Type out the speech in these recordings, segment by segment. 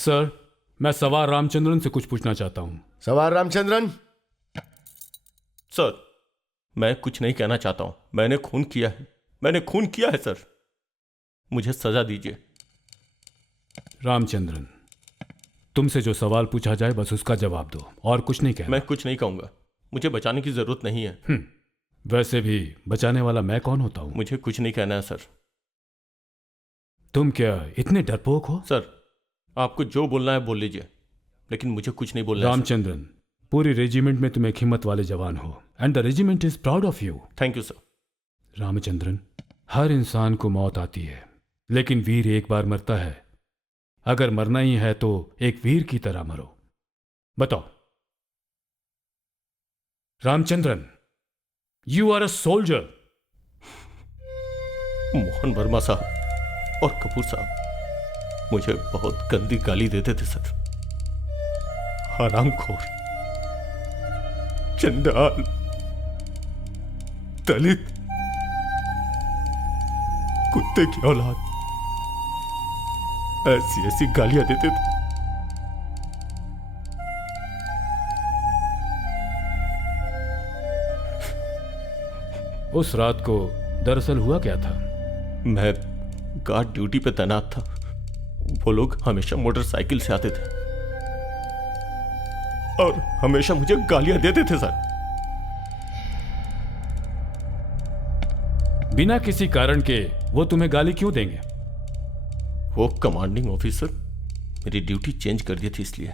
Sir, मैं सवार रामचंद्रन से कुछ पूछना चाहता हूं। सवार रामचंद्रन। सर, मैं कुछ नहीं कहना चाहता हूं। मैंने खून किया है सर। मुझे सजा दीजिए। रामचंद्रन, तुमसे जो सवाल पूछा जाए बस उसका जवाब दो, और कुछ नहीं कहना। मैं कुछ नहीं कहूंगा। मुझे बचाने की जरूरत नहीं है। वैसे भी बचाने वाला मैं कौन होता हूं? मुझे कुछ नहीं कहना है सर। तुम क्या इतने डरपोक हो? सर, आपको जो बोलना है बोल लीजिए, लेकिन मुझे कुछ नहीं बोलना है। रामचंद्रन, पूरी रेजिमेंट में तुम एक हिम्मत वाले जवान हो, and the regiment is proud of you. Thank you sir. Ramachandran, हर इंसान को मौत आती है, लेकिन वीर एक बार मरता है। अगर मरना ही है तो एक वीर की तरह मरो। बताओ Ramachandran, you are a soldier. Mohan Varma साहब और कपूर साहब मुझे बहुत गंदी गाली देते थे सर। हरामखोर, चंडाल, दलित, कुत्ते की औलाद, ऐसी ऐसी गालियां देते थे। उस रात को दरअसल हुआ क्या था? मैं गार्ड ड्यूटी पे तैनात था। वो लोग हमेशा मोटरसाइकिल से आते थे और हमेशा मुझे गालियां देते थे सर। बिना किसी कारण के वो तुम्हें गाली क्यों देंगे? वो कमांडिंग ऑफिसर मेरी ड्यूटी चेंज कर दी थी इसलिए।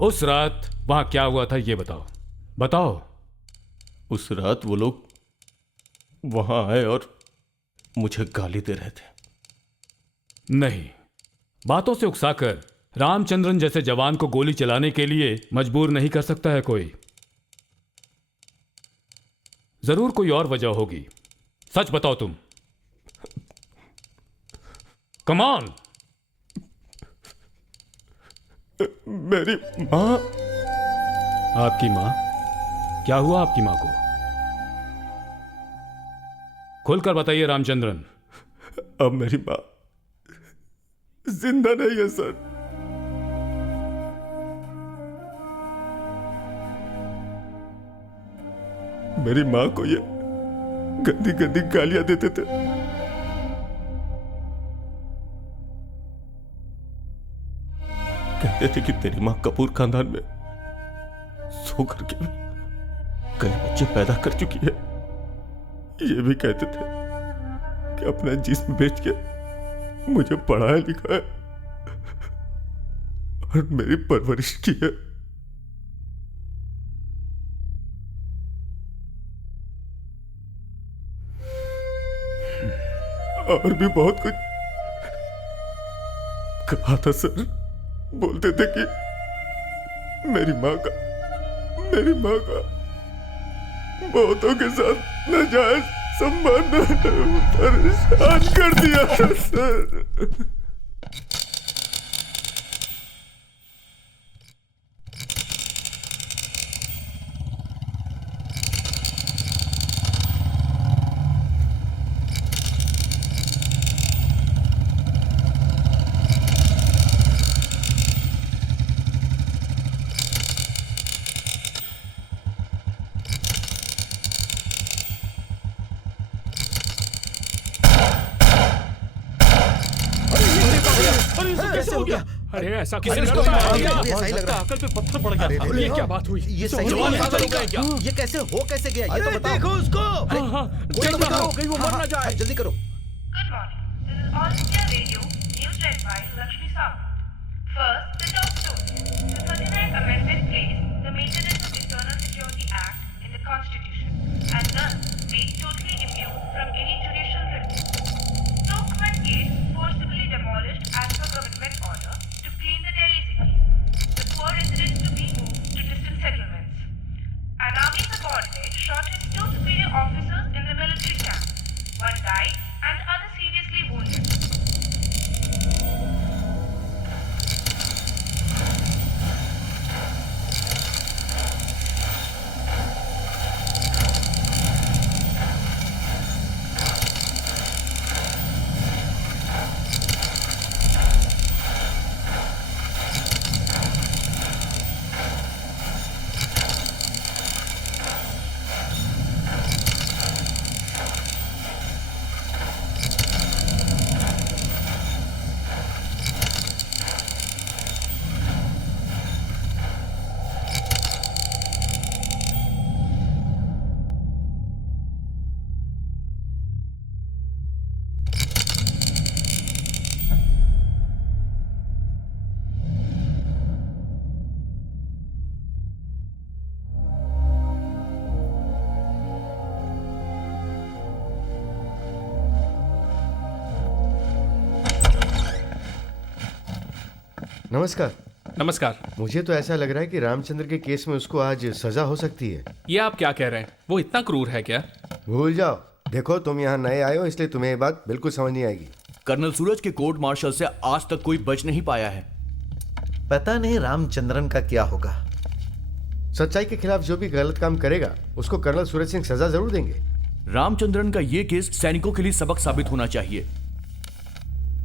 उस रात वहां क्या हुआ था ये बताओ। बताओ। उस रात वो लोग वहां आए और मुझे गाली दे रहे थे। नहीं, बातों से उकसाकर रामचंद्रन जैसे जवान को गोली चलाने के लिए मजबूर नहीं कर सकता है कोई। जरूर कोई और वजह होगी। सच बताओ तुम। Come on. मेरी मां। आपकी मां? क्या हुआ आपकी मां को? खुलकर बताइए रामचंद्रन। अब मेरी मां जिंदा नहीं है सर। मेरी मां को ये गंदी गंदी गालियां देते थे। कहते थे कि तेरी मां कपूर खानदान में सो करके कई बच्चे पैदा कर चुकी है। ये भी कहते थे कि अपना जिस्म बेच के मुझे पढ़ाया लिखाया और मेरी परवरिश की है। और भी बहुत कुछ कहा था सर। बोलते थे कि मेरी मां का बहुतों के साथ नाजायज संबंध परेशान कर दिया था सर। कैसे हो गया? अरे ऐसा किसी ने सही लग रहा है। अकल पे पत्थर पड़ गया। ये क्या बात हुई? ये सही जवान है। पागल हो गए क्या? ये कैसे गया ये तो बताओ। देखो उसको। कोई तो बताओ, कहीं वो मर ना जाए। जल्दी करो। Good morning. This is All India Radio, news read by Lakshmi Sahu. First, the top story. The 39th Amendment placed the Maintenance of Internal Security Act in the Constitution and thus made totally immune from any judicial review. Tokman Gate forcibly demolished as per government order to clean the Delhi city. The poor residents to be moved to distant settlements. An army subordinate shot his two superior officers in the military camp. One died and the other seriously wounded. नमस्कार। नमस्कार। मुझे तो ऐसा लग रहा है कि रामचंद्र के केस में उसको आज सजा हो सकती है। ये आप क्या कह रहे हैं? वो इतना क्रूर है क्या? भूल जाओ। देखो, तुम यहाँ नए आए हो, इसलिए तुम्हें ये बात बिल्कुल समझ नहीं आएगी। कर्नल सूरज के कोर्ट मार्शल से आज तक कोई बच नहीं पाया है। पता नहीं रामचंद्रन का क्या होगा। सच्चाई के खिलाफ जो भी गलत काम करेगा उसको कर्नल सूरज सिंह सजा जरूर देंगे। रामचंद्रन का ये केस सैनिकों के लिए सबक साबित होना चाहिए।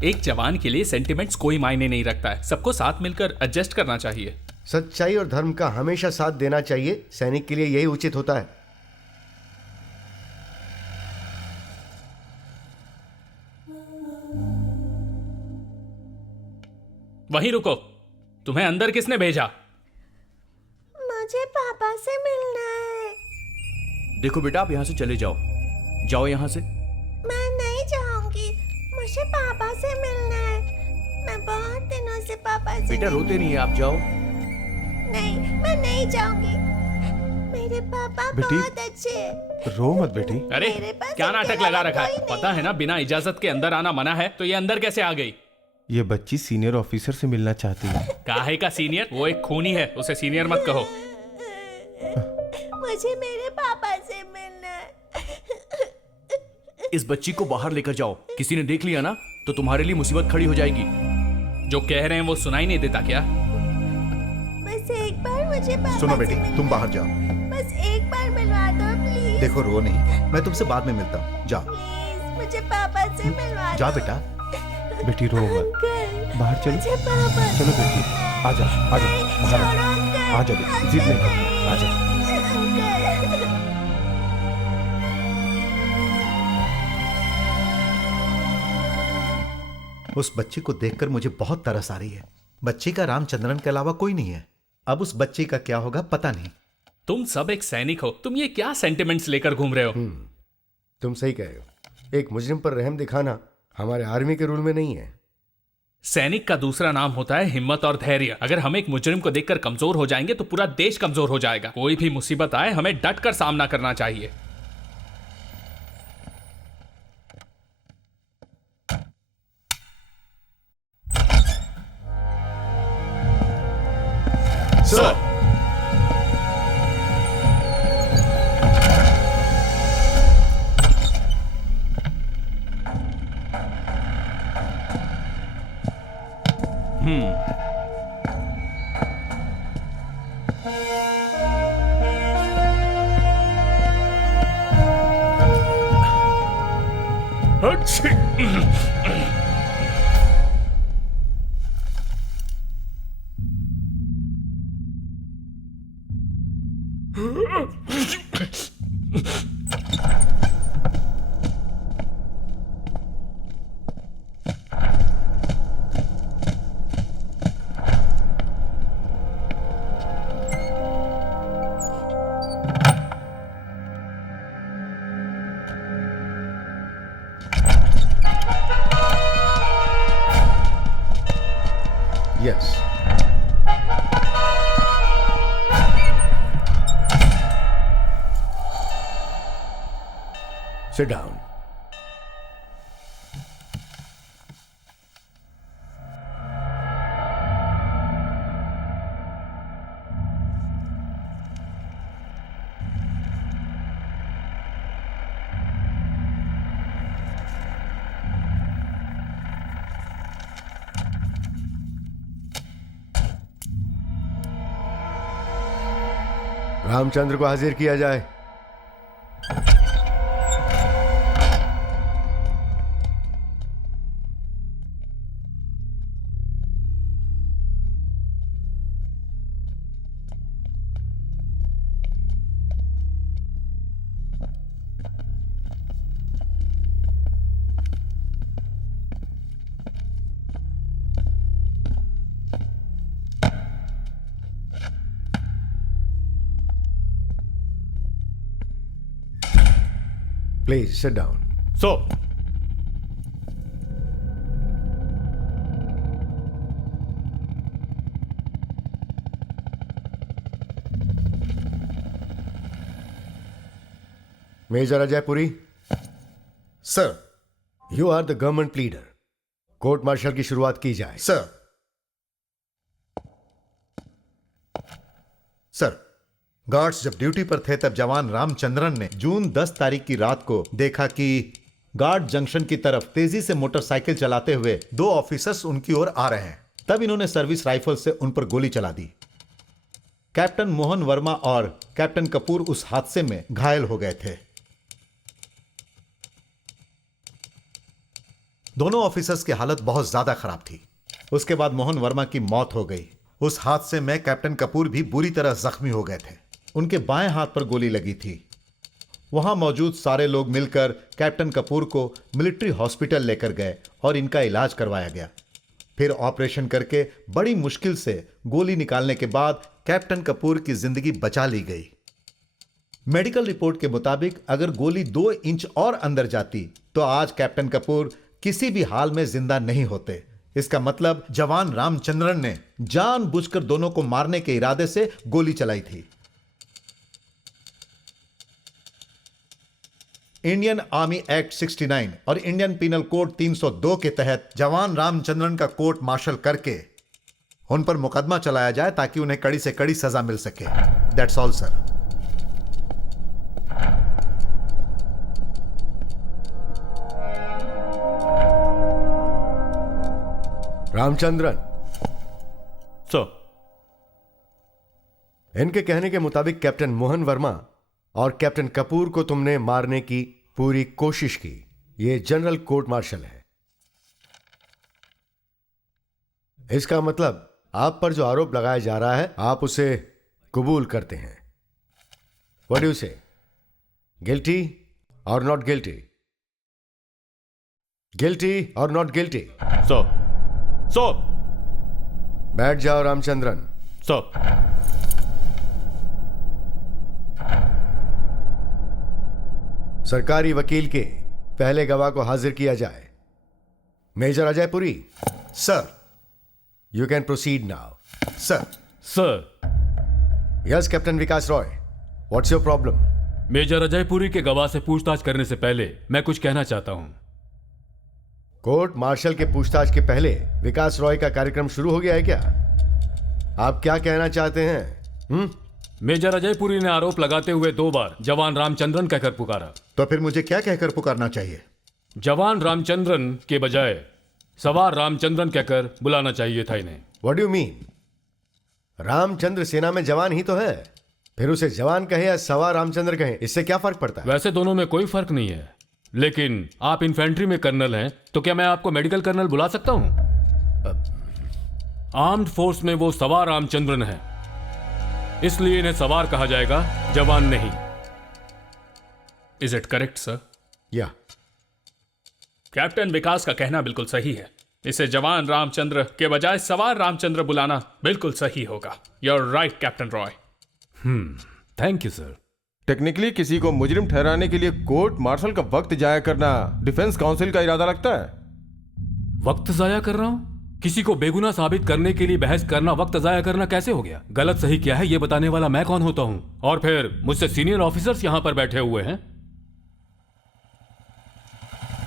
एक जवान के लिए सेंटिमेंट्स कोई मायने नहीं रखता है। सबको साथ मिलकर एडजस्ट करना चाहिए। सच्चाई और धर्म का हमेशा साथ देना चाहिए। सैनिक के लिए यही उचित होता है। वहीं रुको। तुम्हें अंदर किसने भेजा? मुझे पापा से मिलना है। देखो बेटा, आप यहाँ से चले जाओ। जाओ यहाँ से। मैं नहीं जाऊंगी, मुझे पापा से मिलना है। मैं बहुत दिनों से पापा से बेटा रोते नहीं है, आप जाओ। नहीं, मैं नहीं जाऊंगी। मेरे पापा बेटी, बहुत अच्छे हैं। रो मत बेटी। अरे मेरे पास क्या उनके नाटक लगा अलावा रखा है? कोई नहीं पता है ना बिना इजाजत के अंदर आना मना है, तो ये अंदर कैसे आ गई? ये बच्ची सीनियर ऑफिसर से मिलना चाहती है। काहे का सीनियर? वो एक खूनी है, उसे सीनियर मत कहो। मुझे मेरे पापा से मिलना है। इस बच्ची को बाहर लेकर जाओ। किसी ने देख लिया ना तो तुम्हारे लिए मुसीबत खड़ी हो जाएगी। जो कह रहे हैं वो सुनाई नहीं देता क्या? बस एक बार मुझे पापा सुनो से बेटी, मिलना तुम बाहर जाओ। है। बस एक बार मिलवा दो प्लीज। देखो, रो नहीं, मैं तुमसे बाद में मिलता हूँ। जाओ प्लीज मुझे पापा से मिलवा जा दो। बेटा। बेटी रो मत। अंकल, बाहर चलो। मुझे पापा से चलो बेटी, आ जाओ, आ जाओ, नहीं, बाहर आ छोड़ो जाओ। अंकल। आ जाओ बेटी, जिद नहीं करना, आ जाओ। अंकल। उस बच्ची को देखकर मुझे बहुत तरस आ रही है। बच्ची का रामचंद्रन के अलावा कोई नहीं है। अब उस बच्ची का क्या होगा पता नहीं। तुम सब एक सैनिक हो, तुम ये क्या सेंटिमेंट्स लेकर घूम रहे हो? तुम सही कह रहे हो। एक मुजरिम पर रहम दिखाना हमारे आर्मी के रूल में नहीं है। सैनिक का दूसरा नाम होता है हिम्मत और धैर्य। अगर हम एक मुजरिम को देखकर कमजोर हो जाएंगे तो पूरा देश कमजोर हो जाएगा। कोई भी मुसीबत आए हमें डट कर सामना करना चाहिए। Sir, yes. Sit down. Ramachandra को हाजिर किया जाए। Please sit down. So major Ajaypuri, sir, you are the government leader. Court martial की शुरुआत की जाए। सर। सर, गार्ड्स जब ड्यूटी पर थे तब जवान रामचंद्रन ने जून 10 तारीख की रात को देखा कि गार्ड जंक्शन की तरफ तेजी से मोटरसाइकिल चलाते हुए 2 ऑफिसर्स उनकी ओर आ रहे हैं। तब इन्होंने सर्विस राइफल से उन पर गोली चला दी। कैप्टन मोहन वर्मा और कैप्टन कपूर उस हादसे में घायल हो गए थे। दोनों ऑफिसर्स की हालत बहुत ज्यादा खराब थी। उसके बाद मोहन वर्मा की मौत हो गई। उस हादसे में कैप्टन कपूर भी बुरी तरह जख्मी हो गए थे। उनके बाएं हाथ पर गोली लगी थी। वहां मौजूद सारे लोग मिलकर कैप्टन कपूर को मिलिट्री हॉस्पिटल लेकर गए और इनका इलाज करवाया गया। फिर ऑपरेशन करके बड़ी मुश्किल से गोली निकालने के बाद कैप्टन कपूर की जिंदगी बचा ली गई। मेडिकल रिपोर्ट के मुताबिक अगर गोली 2 इंच और अंदर जाती तो आज कैप्टन कपूर किसी भी हाल में जिंदा नहीं होते। इसका मतलब जवान रामचंद्रन ने जानबूझकर दोनों को मारने के इरादे से गोली चलाई थी। इंडियन आर्मी एक्ट 69 और इंडियन पिनल कोड 302 के तहत जवान रामचंद्रन का कोर्ट मार्शल करके उन पर मुकदमा चलाया जाए ताकि उन्हें कड़ी से कड़ी सजा मिल सके। That's all sir. Ramachandran, sir, इनके कहने के मुताबिक कैप्टन मोहन वर्मा और कैप्टन कपूर को तुमने मारने की पूरी कोशिश की। यह जनरल कोर्ट मार्शल है। इसका मतलब आप पर जो आरोप लगाया जा रहा है आप उसे कबूल करते हैं। व्हाट डू यू से? गिल्टी और नॉट गिल्टी? गिल्टी और नॉट गिल्टी? सर, सर, बैठ जाओ रामचंद्रन। सर। सरकारी वकील के पहले गवाह को हाजिर किया जाए। Major Ajay Puri. Sir. You can proceed now. Sir. Sir. Yes captain Vikas Roy, what's your problem? Major Ajay Puri के गवाह से पूछताछ करने से पहले मैं कुछ कहना चाहता हूं। कोर्ट मार्शल के पूछताछ के पहले विकास रॉय का कार्यक्रम शुरू हो गया है क्या? आप क्या कहना चाहते हैं? मेजर अजय पुरी ने आरोप लगाते हुए 2 बार जवान रामचंद्रन कहकर पुकारा। तो फिर मुझे क्या कहकर पुकारना चाहिए? जवान रामचंद्रन के बजाय सवार रामचंद्रन कहकर बुलाना चाहिए था इन्हें। What do you mean? Ramchandra सेना में जवान ही तो है, फिर उसे जवान कहे या सवार रामचंद्र कहे, इससे क्या फर्क पड़ता है? वैसे दोनों में कोई फर्क नहीं है, लेकिन आप इन्फेंट्री में कर्नल हैं तो क्या मैं आपको मेडिकल कर्नल बुला सकता हूं? आर्म्ड फोर्स में वो सवार रामचंद्रन है, इसलिए इन्हें सवार कहा जाएगा, जवान नहीं। Is it correct sir? या कैप्टन विकास का कहना बिल्कुल सही है। इसे जवान रामचंद्र के बजाय सवार रामचंद्र बुलाना बिल्कुल सही होगा। You're right captain Roy. Thank you sir. Technically किसी को मुजरिम ठहराने के लिए कोर्ट मार्शल का वक्त जाया करना डिफेंस काउंसिल का इरादा लगता है? वक्त जाया कर रहा हूं? किसी को बेगुनाह साबित करने के लिए बहस करना वक्त जाया करना कैसे हो गया? गलत सही क्या है ये बताने वाला मैं कौन होता हूं? और फिर मुझसे सीनियर ऑफिसर्स यहां पर बैठे हुए हैं।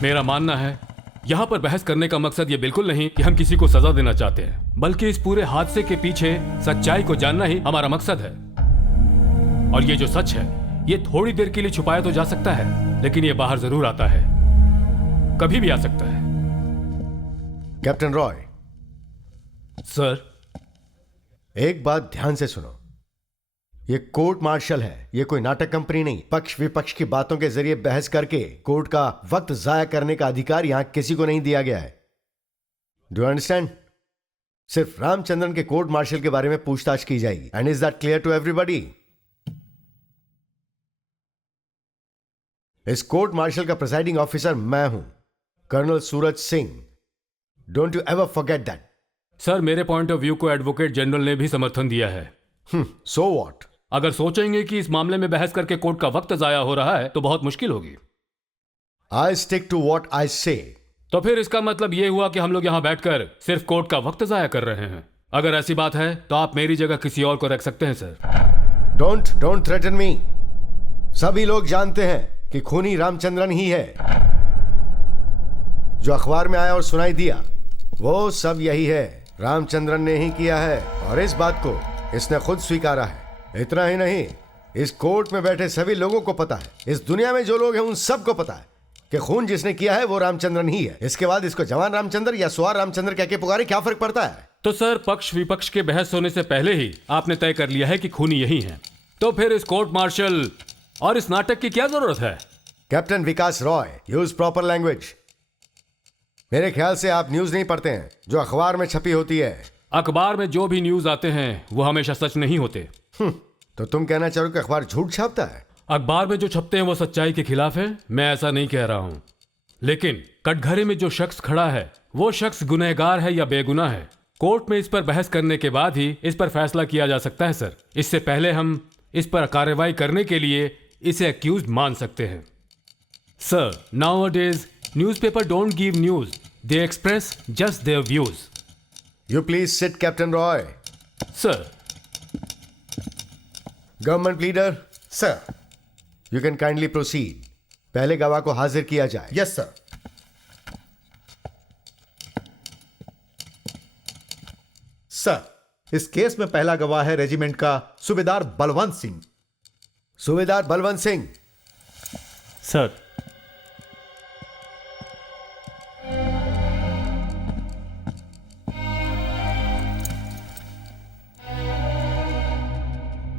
मेरा मानना है यहां पर बहस करने का मकसद ये बिल्कुल नहीं कि हम किसी को सजा देना चाहते हैं, बल्कि इस पूरे हादसे के पीछे सच्चाई को जानना ही हमारा मकसद है। और ये जो सच है ये थोड़ी देर के लिए छुपाया तो जा सकता है, लेकिन ये बाहर जरूर आता है, कभी भी आ सकता है। कैप्टन रॉय सर, एक बात ध्यान से सुनो। ये कोर्ट मार्शल है, ये कोई नाटक कंपनी नहीं। पक्ष विपक्ष की बातों के जरिए बहस करके कोर्ट का वक्त जाया करने का अधिकार यहां किसी को नहीं दिया गया है। Do understand? सिर्फ रामचंद्रन के कोर्ट मार्शल के बारे में पूछताछ की जाएगी। And is that clear to everybody? इस कोर्ट मार्शल का प्रिसाइडिंग ऑफिसर मैं हूं, colonel Suraj Singh. Don't you ever forget that. Sir, मेरे पॉइंट ऑफ व्यू को एडवोकेट जनरल ने भी समर्थन दिया है। So what? अगर सोचेंगे कि इस मामले में बहस करके कोर्ट का वक्त जाया हो रहा है तो बहुत मुश्किल होगी। I stick to what I say. तो फिर इसका मतलब यह हुआ कि हम लोग यहां बैठकर सिर्फ कोर्ट का वक्त जाया कर रहे हैं। अगर ऐसी बात है तो आप मेरी जगह किसी और को रख सकते हैं सर। डोंट थ्रेटन मी। सभी लोग जानते हैं कि खूनी रामचंद्रन ही है। जो अखबार में आया और सुनाई दिया वो सब यही है। रामचंद्रन ने ही किया है और इस बात को इसने खुद स्वीकारा है। इतना ही नहीं, इस कोर्ट में बैठे सभी लोगों को पता है, इस दुनिया में जो लोग हैं उन सबको पता है कि खून जिसने किया है वो रामचंद्रन ही है। इसके बाद इसको जवान रामचंद्र या स्वार रामचंद्र कह के पुकारे, क्या फर्क पड़ता है? तो सर, पक्ष विपक्ष के बहस होने से पहले ही आपने तय कर लिया है कि खूनी यही हैं। तो फिर इस कोर्ट मार्शल और इस नाटक की क्या जरूरत है? Captain Vikas Roy, use proper language. मेरे ख्याल से आप न्यूज नहीं पढ़ते हैं जो अखबार में छपी होती है। अखबार में जो भी न्यूज आते हैं वो हमेशा सच नहीं होते। तो तुम कहना चाहो कि अखबार झूठ छापता है? अखबार में जो छपते हैं वो सच्चाई के खिलाफ है, मैं ऐसा नहीं कह रहा हूं। लेकिन कटघरे में जो शख्स खड़ा है वो शख्स गुनहगार है या बेगुनाह है, कोर्ट में इस पर बहस करने के बाद ही इस पर फैसला किया जा सकता है सर। इससे पहले हम इस पर कार्रवाई करने के लिए इसे अक्यूज्ड मान सकते हैं। Sir, nowadays newspaper don't give news, they express just their views. You please sit captain Roy. Sir. Government leader, sir. You can kindly proceed. पहले गवाह को हाजिर किया जाए। Yes sir. सर, इस केस में पहला गवाह है रेजिमेंट का सूबेदार बलवंत सिंह। सूबेदार बलवंत सिंह। सर।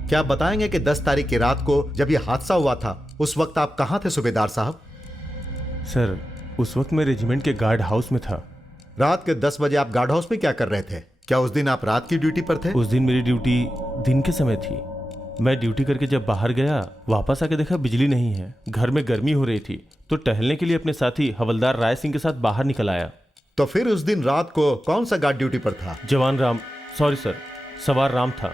क्या आप बताएंगे कि 10 तारीख की रात को जब यह हादसा हुआ था उस वक्त आप कहां थे सूबेदार साहब? सर, उस वक्त मैं रेजिमेंट के गार्ड हाउस में था। रात के 10 बजे आप गार्ड हाउस में क्या कर रहे थे? क्या उस दिन आप रात की ड्यूटी पर थे? उस दिन मेरी ड्यूटी दिन के समय थी। मैं ड्यूटी करके जब बाहर गया, वापस आके देखा बिजली नहीं है, घर में गर्मी हो रही थी, तो टहलने के लिए अपने साथी हवलदार राय सिंह के साथ बाहर निकल आया। तो फिर उस दिन रात को कौन सा गार्ड ड्यूटी पर था? जवान राम, सॉरी सर, सवार राम था।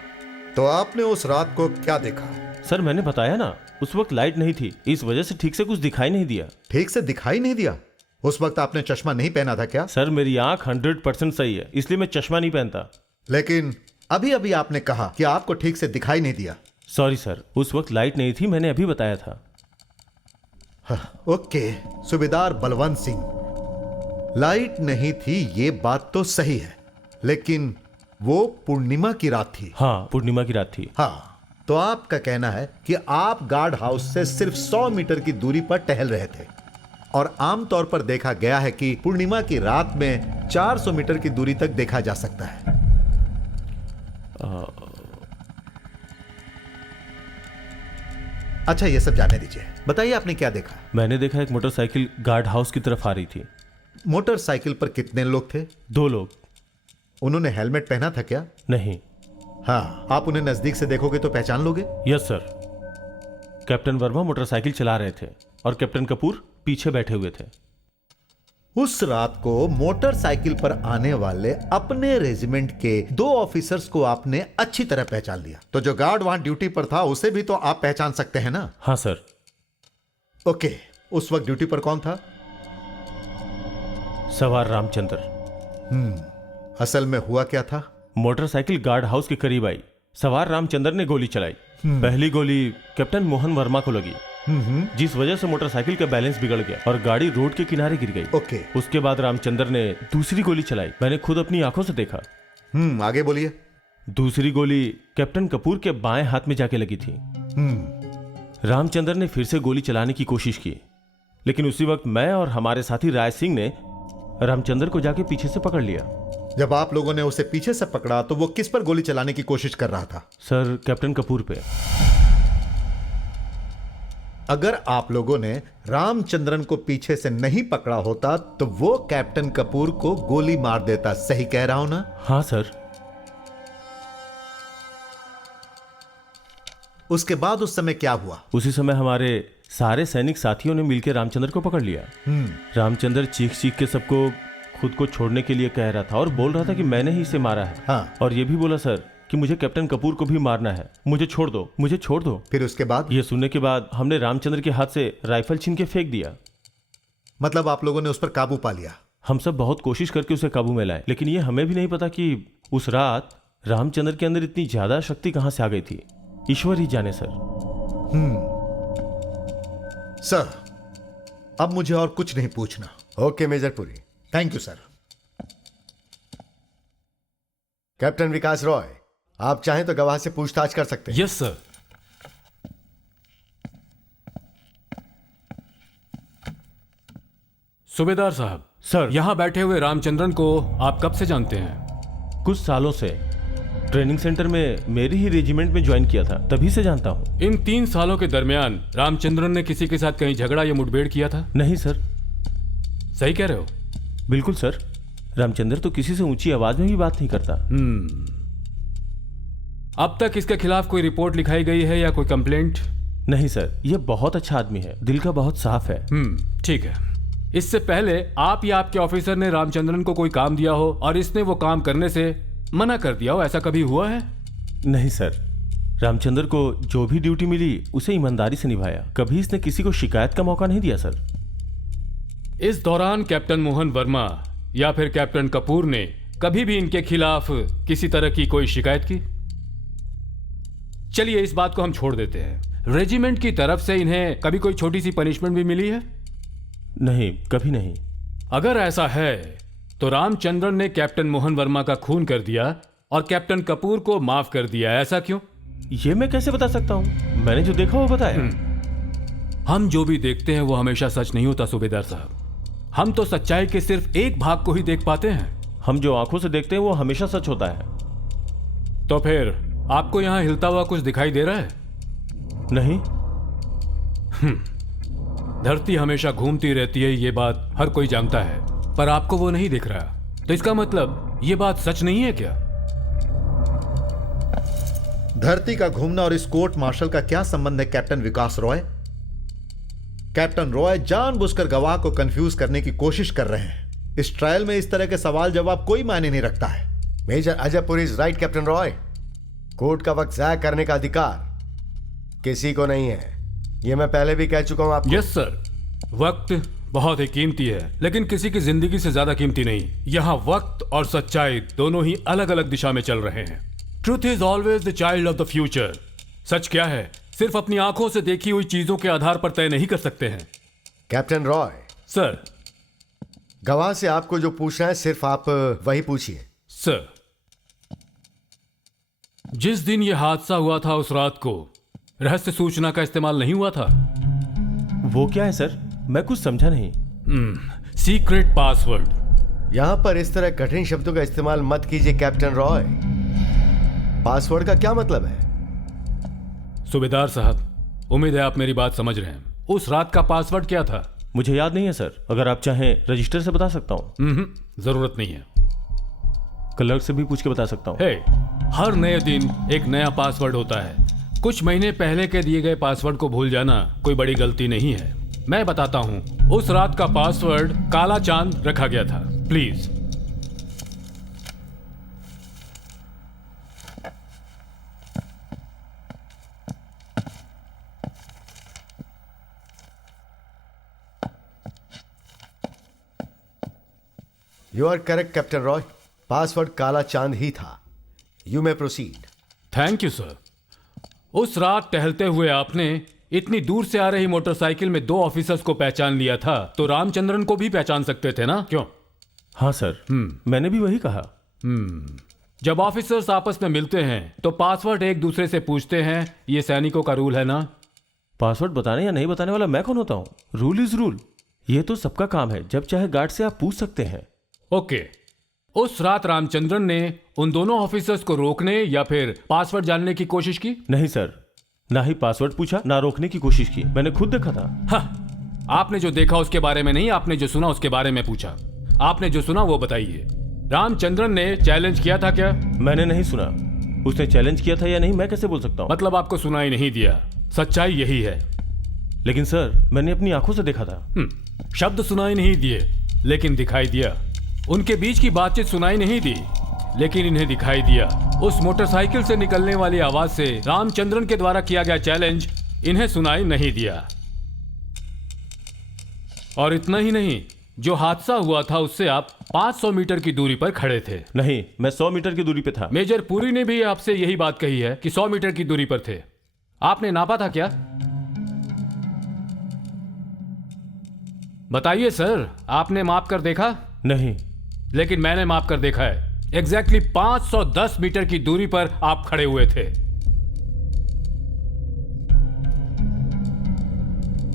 तो आपने उस रात को क्या देखा? सर, मैंने बताया ना, उस वक्त लाइट नहीं थी, इस वजह से ठीक से कुछ दिखाई नहीं दिया। ठीक से दिखाई नहीं दिया? उस वक्त आपने चश्मा नहीं पहना था क्या? सर, मेरी आंख 100% सही है, इसलिए मैं चश्मा नहीं पहनता। लेकिन अभी अभी आपने कहा कि आपको ठीक से दिखाई नहीं दिया। सॉरी सर, उस वक्त लाइट नहीं थी, मैंने अभी बताया था। ओके, सूबेदार बलवंत सिंह, लाइट नहीं थी ये बात तो सही है, लेकिन वो पूर्णिमा की रात थी। हाँ, पूर्णिमा की रात थी। हाँ, तो आपका कहना है कि आप गार्ड हाउस से सिर्फ 100 मीटर की दूरी पर टहल रहे थे, और आमतौर पर देखा गया है कि पूर्णिमा की रात में 400 मीटर की दूरी तक देखा जा सकता है। अच्छा, ये सब जाने दीजिए, बताइए आपने क्या देखा? मैंने देखा एक मोटरसाइकिल गार्ड हाउस की तरफ आ रही थी। मोटरसाइकिल पर कितने लोग थे? 2 लोग। उन्होंने हेलमेट पहना था क्या? नहीं। हाँ, आप उन्हें नजदीक से देखोगे तो पहचान लोगे? Yes sir. Captain Verma motorcycle चला रहे थे और कैप्टन कपूर पीछे बैठे हुए थे। उस रात को मोटरसाइकिल पर आने वाले अपने रेजिमेंट के 2 ऑफिसर्स को आपने अच्छी तरह पहचान लिया, तो जो गार्ड वहां ड्यूटी पर था उसे भी तो आप पहचान सकते हैं ना? हाँ सर। ओके, उस वक्त ड्यूटी पर कौन था? सवार रामचंद्र। असल में हुआ क्या था? मोटरसाइकिल गार्ड हाउस के करीब आई, सवार रामचंद्र ने गोली चलाई। पहली गोली कैप्टन मोहन वर्मा को लगी, जिस वजह से मोटरसाइकिल का बैलेंस बिगड़ गया और गाड़ी रोड के किनारे गिर गई। ओके। उसके बाद रामचंद्र ने दूसरी गोली चलाई, मैंने खुद अपनी आंखों से देखा। आगे बोलिए। दूसरी गोली कैप्टन कपूर के बाएं हाथ में जाके लगी थी। रामचंद्र ने फिर से गोली चलाने की कोशिश की, लेकिन उसी वक्त मैं और हमारे साथी राय सिंह ने रामचंद्र को जाके पीछे से पकड़ लिया। जब आप लोगों ने उसे पीछे से पकड़ा तो वो किस पर गोली चलाने की कोशिश कर रहा था? सर, कैप्टन कपूर पे। अगर आप लोगों ने रामचंद्रन को पीछे से नहीं पकड़ा होता तो वो कैप्टन कपूर को गोली मार देता, सही कह रहा हूं ना? हाँ सर। उसके बाद उस समय क्या हुआ? उसी समय हमारे सारे सैनिक साथियों ने मिलकर रामचंद्र को पकड़ लिया। रामचंद्र चीख चीख के सबको खुद को छोड़ने के लिए कह रहा था और बोल रहा था कि मैंने ही इसे मारा है। हाँ। और ये भी बोला सर कि मुझे कैप्टन कपूर को भी मारना है, मुझे छोड़ दो, मुझे छोड़ दो। फिर उसके बाद? ये सुनने के बाद हमने रामचंद्र के हाथ से राइफल छीन के फेंक दिया। मतलब आप लोगों ने उस पर काबू पा लिया? हम सब बहुत कोशिश करके उसे काबू में लाए, लेकिन ये हमें भी नहीं पता कि उस रात रामचंद्र के अंदर इतनी ज्यादा शक्ति कहां से आ गई थी। ईश्वर ही जाने सर। सर, अब मुझे और कुछ नहीं पूछना। Okay major Puri. Thank you sir. Captain Vikas Roy, आप चाहें तो गवाह से पूछताछ कर सकते हैं। Yes sir. सूबेदार साहब, सर, यहां बैठे हुए रामचंद्रन को आप कब से जानते हैं? कुछ सालों से ट्रेनिंग सेंटर में मेरी ही रेजिमेंट में ज्वाइन किया था, तभी से जानता हूँ। इन 3 सालों के दरमियान रामचंद्रन ने किसी के साथ कहीं झगड़ा या मुठभेड़ किया था? नहीं सर। सही कह रहे हो? बिल्कुल सर, रामचंद्र तो किसी से ऊंची आवाज में भी बात नहीं करता। अब तक इसके खिलाफ कोई रिपोर्ट लिखाई गई है या कोई कंप्लेंट? नहीं सर, यह बहुत अच्छा आदमी है, दिल का बहुत साफ है। ठीक है। इससे पहले आप या आपके ऑफिसर ने रामचंद्रन को कोई काम दिया हो और इसने वो काम करने से मना कर दिया हो, ऐसा कभी हुआ है? नहीं सर, रामचंद्र को जो भी ड्यूटी मिली उसे ईमानदारी से निभाया, कभी इसने किसी को शिकायत का मौका नहीं दिया सर। इस दौरान कैप्टन मोहन वर्मा या फिर कैप्टन कपूर ने कभी भी इनके खिलाफ किसी तरह की कोई शिकायत की? चलिए इस बात को हम छोड़ देते हैं। रेजिमेंट की तरफ से इन्हें कभी कोई छोटी सी पनिशमेंट भी मिली है? नहीं, कभी नहीं। अगर ऐसा है तो रामचंद्रन ने कैप्टन मोहन वर्मा का खून कर दिया और कैप्टन कपूर को माफ कर दिया, ऐसा क्यों? ये मैं कैसे बता सकता हूं? मैंने जो देखा वो बताया। हम जो भी देखते हैं वो हमेशा सच नहीं होता सूबेदार साहब। हम तो सच्चाई के सिर्फ एक भाग को ही देख पाते हैं। हम जो आंखों से देखते हैं वो हमेशा सच होता है। तो फिर आपको यहां हिलता हुआ कुछ दिखाई दे रहा है? नहीं। धरती हमेशा घूमती रहती है, ये बात हर कोई जानता है, पर आपको वो नहीं दिख रहा। तो इसका मतलब ये बात सच नहीं है क्या? धरती का घूमना और इस कोर्ट मार्शल का क्या संबंध है कैप्टन विकास रॉय? कैप्टन रॉय जानबूझकर गवाह को कंफ्यूज करने की कोशिश कर रहे हैं। इस ट्रायल में इस तरह के सवाल जवाब कोई मायने नहीं रखता है। Major Ajaypur is right captain Roy. Court का वक्त जाया करने का अधिकार किसी को नहीं है, ये मैं पहले भी कह चुका हूं आपको। यस सर, वक्त बहुत ही कीमती है, लेकिन किसी की जिंदगी से ज्यादा कीमती नहीं। यहाँ वक्त और सच्चाई दोनों ही अलग अलग दिशा में चल रहे हैं। Truth is always the child of the future. सच क्या है सिर्फ अपनी आंखों से देखी हुई चीजों के आधार पर तय नहीं कर सकते हैं। कैप्टन रॉय, सर, गवाह से आपको जो पूछना है सिर्फ आप वही पूछिए। सर, जिस दिन यह हादसा हुआ था उस रात को रहस्य सूचना का इस्तेमाल नहीं हुआ था? वो क्या है सर? मैं कुछ समझा नहीं। Secret password. यहां पर इस तरह कठिन शब्दों का इस्तेमाल मत कीजिए कैप्टन रॉय। पासवर्ड का क्या मतलब है? सूबेदार साहब, उम्मीद है आप मेरी बात समझ रहे हैं। उस रात का पासवर्ड क्या था? मुझे याद नहीं है सर, अगर आप चाहें रजिस्टर से बता सकता हूँ। जरूरत नहीं है, क्लर्क से भी पूछ के बता सकता हूँ। हे, हर नए दिन एक नया पासवर्ड होता है। कुछ महीने पहले के दिए गए पासवर्ड को भूल जाना कोई बड़ी गलती नहीं है। मैं बताता हूं, उस रात का पासवर्ड काला चांद रखा गया था। Please. You are correct captain Roy, password काला चांद ही था। You may proceed. Thank you sir. उस रात टहलते हुए आपने इतनी दूर से आ रही मोटरसाइकिल में 2 ऑफिसर्स को पहचान लिया था, तो रामचंद्रन को भी पहचान सकते थे ना, क्यों? हाँ सर, मैंने भी वही कहा। जब ऑफिसर्स आपस में मिलते हैं तो पासवर्ड एक दूसरे से पूछते हैं, ये सैनिकों का रूल है ना? पासवर्ड बताने या नहीं बताने वाला मैं कौन होता हूँ? Rule is rule. ये तो सबका काम है, जब चाहे गार्ड से आप पूछ सकते हैं। ओके। उस रात रामचंद्रन ने उन दोनों ऑफिसर्स को रोकने या फिर पासवर्ड जानने की कोशिश की? नहीं सर, ना ही पासवर्ड पूछा ना रोकने की कोशिश की। मैंने खुद देखा था। हाँ, आपने जो देखा उसके बारे में नहीं, आपने जो सुना उसके बारे में पूछा। आपने जो सुना वो बताइए। रामचंद्रन ने चैलेंज किया था क्या? मैंने नहीं सुना। उसने चैलेंज किया था या नहीं मैं कैसे बोल सकता हूँ? मतलब आपको सुनाई नहीं दिया। सच्चाई यही है। लेकिन सर, मैंने अपनी आंखों से देखा था। शब्द सुनाई नहीं दिए लेकिन दिखाई दिया। उनके बीच की बातचीत सुनाई नहीं दी लेकिन इन्हें दिखाई दिया। उस मोटरसाइकिल से निकलने वाली आवाज से रामचंद्रन के द्वारा किया गया चैलेंज इन्हें सुनाई नहीं दिया। और इतना ही नहीं, जो हादसा हुआ था उससे आप 500 मीटर की दूरी पर खड़े थे। नहीं, मैं 100 मीटर की दूरी पे था। मेजर पुरी ने भी आपसे यही बात कही है कि 100 मीटर की दूरी पर थे। आपने नापा था क्या? बताइए सर, आपने माप कर देखा? नहीं। लेकिन मैंने माप कर देखा है। एग्जैक्टली 510 मीटर की दूरी पर आप खड़े हुए थे।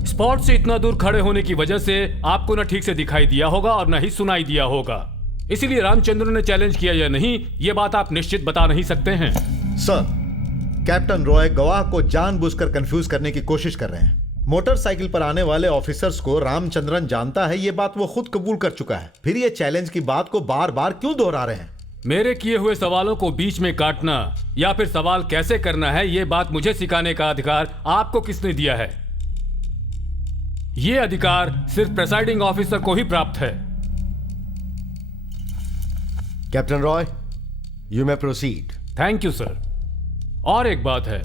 स्पॉट से इतना दूर खड़े होने की वजह से आपको न ठीक से दिखाई दिया होगा और न ही सुनाई दिया होगा। इसीलिए रामचंद्र ने चैलेंज किया या नहीं, यह बात आप निश्चित बता नहीं सकते हैं। सर, कैप्टन रॉय गवाह को जानबूझकर कंफ्यूज करने की कोशिश कर रहे हैं। मोटरसाइकिल पर आने वाले ऑफिसर्स को रामचंद्रन जानता है, यह बात वो खुद कबूल कर चुका है। फिर ये चैलेंज की बात को बार बार क्यों दोहरा रहे हैं? मेरे किए हुए सवालों को बीच में काटना या फिर सवाल कैसे करना है, यह बात मुझे सिखाने का अधिकार आपको किसने दिया है? यह अधिकार सिर्फ प्रेसाइडिंग ऑफिसर को ही प्राप्त है। Captain Roy, you may proceed. Thank you sir. और एक बात है,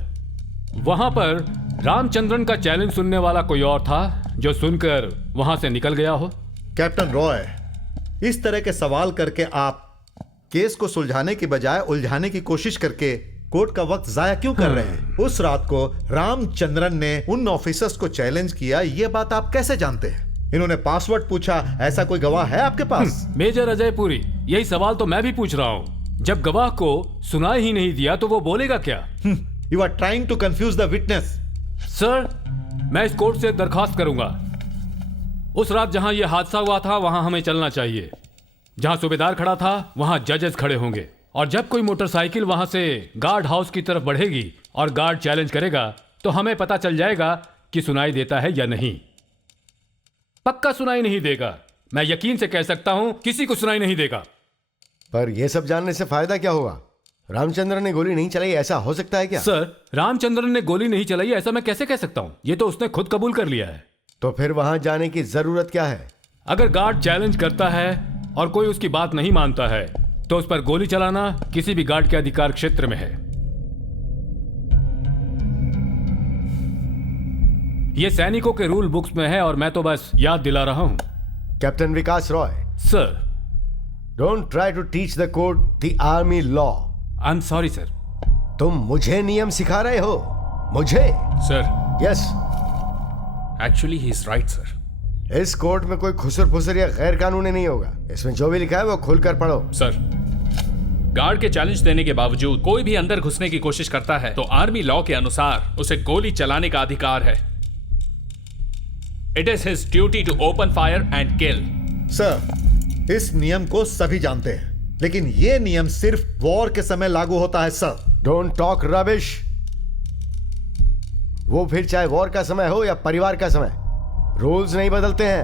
वहां पर रामचंद्रन का चैलेंज सुनने वाला कोई और था जो सुनकर वहां से निकल गया हो? कैप्टन रॉय, इस तरह के सवाल करके आप केस को सुलझाने की बजाय उलझाने की कोशिश करके कोर्ट का वक्त जाया क्यों कर रहे हैं? उस रात को रामचंद्रन ने उन ऑफिसर्स को चैलेंज किया, यह बात आप कैसे जानते हैं? इन्होंने पासवर्ड पूछा, ऐसा कोई गवाह है आपके पास? मेजर अजय पुरी, यही सवाल तो मैं भी पूछ रहा हूं। जब गवाह को सुनाई ही नहीं दिया तो वो बोलेगा क्या? You are trying to confuse the witness. Sir, मैं इस कोर्ट से दरखास्त करूंगा। उस रात जहां यह हादसा हुआ था वहां हमें चलना चाहिए। जहां सूबेदार खड़ा था वहां जजेस खड़े होंगे, और जब कोई मोटरसाइकिल वहां से गार्ड हाउस की तरफ बढ़ेगी और गार्ड चैलेंज करेगा तो हमें पता चल जाएगा कि सुनाई देता है या नहीं। पक्का सुनाई नहीं देगा, मैं यकीन से कह सकता हूं, किसी को सुनाई नहीं देगा। पर यह सब जानने से फायदा क्या होगा? रामचंद्र ने गोली नहीं चलाई, ऐसा हो सकता है क्या? सर, रामचंद्रन ने गोली नहीं चलाई ऐसा मैं कैसे कह सकता हूं? यह तो उसने खुद कबूल कर लिया है। तो फिर वहां जाने की जरूरत क्या है? अगर गार्ड चैलेंज करता है और कोई उसकी बात नहीं मानता है तो उस पर गोली चलाना किसी भी गार्ड के अधिकार क्षेत्र में है। यह सैनिकों के रूल बुक्स में है और मैं तो बस याद दिला रहा हूं। Captain Vikas Roy, sir, don't try to teach the court the army law. I am sorry sir. तुम मुझे नियम सिखा रहे हो? मुझे? Sir, yes. Actually he is right sir. इस कोर्ट में कोई खुसर फुसर या गैर कानूनी नहीं होगा। इसमें जो भी लिखा है वो खुलकर पढ़ो। सर, गार्ड के चैलेंज देने के बावजूद कोई भी अंदर घुसने की कोशिश करता है तो आर्मी लॉ के अनुसार उसे गोली चलाने का अधिकार है। It is his duty to open fire and kill. Sir, इस नियम को सभी जानते हैं, लेकिन यह नियम सिर्फ वॉर के समय लागू होता है। Sir, don't talk rubbish. वो फिर चाहे वॉर का समय हो या परिवार का समय, रूल्स नहीं बदलते हैं।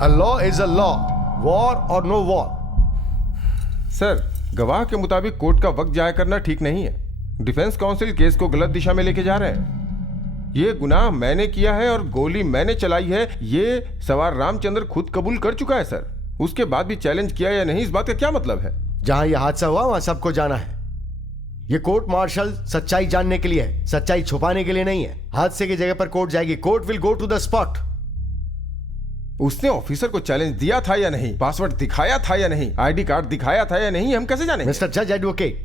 A law is a law, war और नो वॉर। सर, गवाह के मुताबिक कोर्ट का वक्त जाया करना ठीक नहीं है। डिफेंस काउंसिल केस को गलत दिशा में लेके जा रहे हैं। ये गुनाह मैंने किया है और गोली मैंने चलाई है, ये सवाल रामचंद्र खुद कबूल कर चुका है सर। उसके बाद भी चैलेंज किया या नहीं, इस बात का क्या मतलब है? जहां यह हादसा हुआ वहां सबको जाना है। यह कोर्ट मार्शल सच्चाई जानने के लिए है, सच्चाई छुपाने के लिए नहीं है। हादसे की जगह पर कोर्ट जाएगी। Court will go to the spot. उसने ऑफिसर को चैलेंज दिया था या नहीं, पासवर्ड दिखाया था या नहीं, आईडी कार्ड दिखाया था या नहीं, हम कैसे जानेंगे? मिस्टर जज एडवोकेट,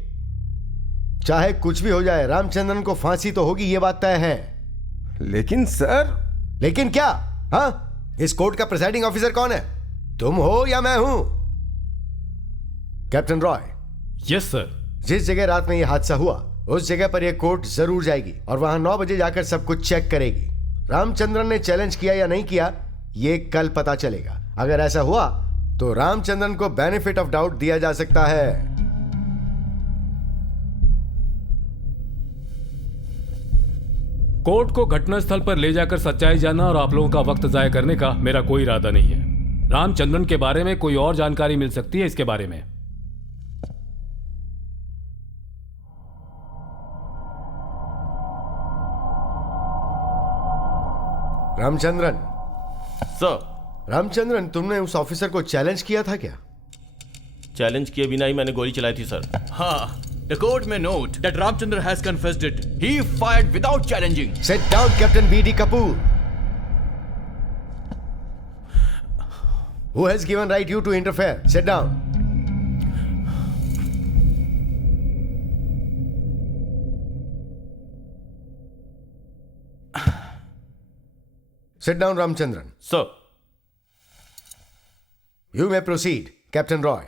चाहे कुछ भी हो जाए, रामचंद्रन को फांसी तो होगी, यह बात तय है। लेकिन सर। लेकिन क्या? हाँ, इस कोर्ट का प्रिसाइडिंग ऑफिसर कौन है? तुम हो या मैं हूं? कैप्टन रॉय। Yes sir. जिस जगह रात में यह हादसा हुआ उस जगह पर यह कोर्ट जरूर जाएगी और वहां 9 बजे जाकर सब कुछ चेक करेगी। रामचंद्रन ने चैलेंज किया या नहीं किया, यह कल पता चलेगा। अगर ऐसा हुआ तो रामचंद्रन को बेनिफिट ऑफ डाउट दिया जा सकता है। कोर्ट को घटनास्थल पर ले जाकर सच्चाई जानना और आप लोगों का वक्त जाया करने का मेरा कोई इरादा नहीं है। रामचंद्रन के बारे में कोई और जानकारी मिल सकती है इसके बारे में। रामचंद्रन। सर, रामचंद्रन, तुमने उस ऑफिसर को चैलेंज किया था क्या? चैलेंज किए बिना ही मैंने गोली चलाई थी सर। हाँ, the court may note that Ramchandra has confessed it. He fired without challenging. Sit down, Captain B.D. Kapoor. Who has given right you to interfere? Sit down. Sit down, Ramchandran. Sir, You may proceed, Captain Roy.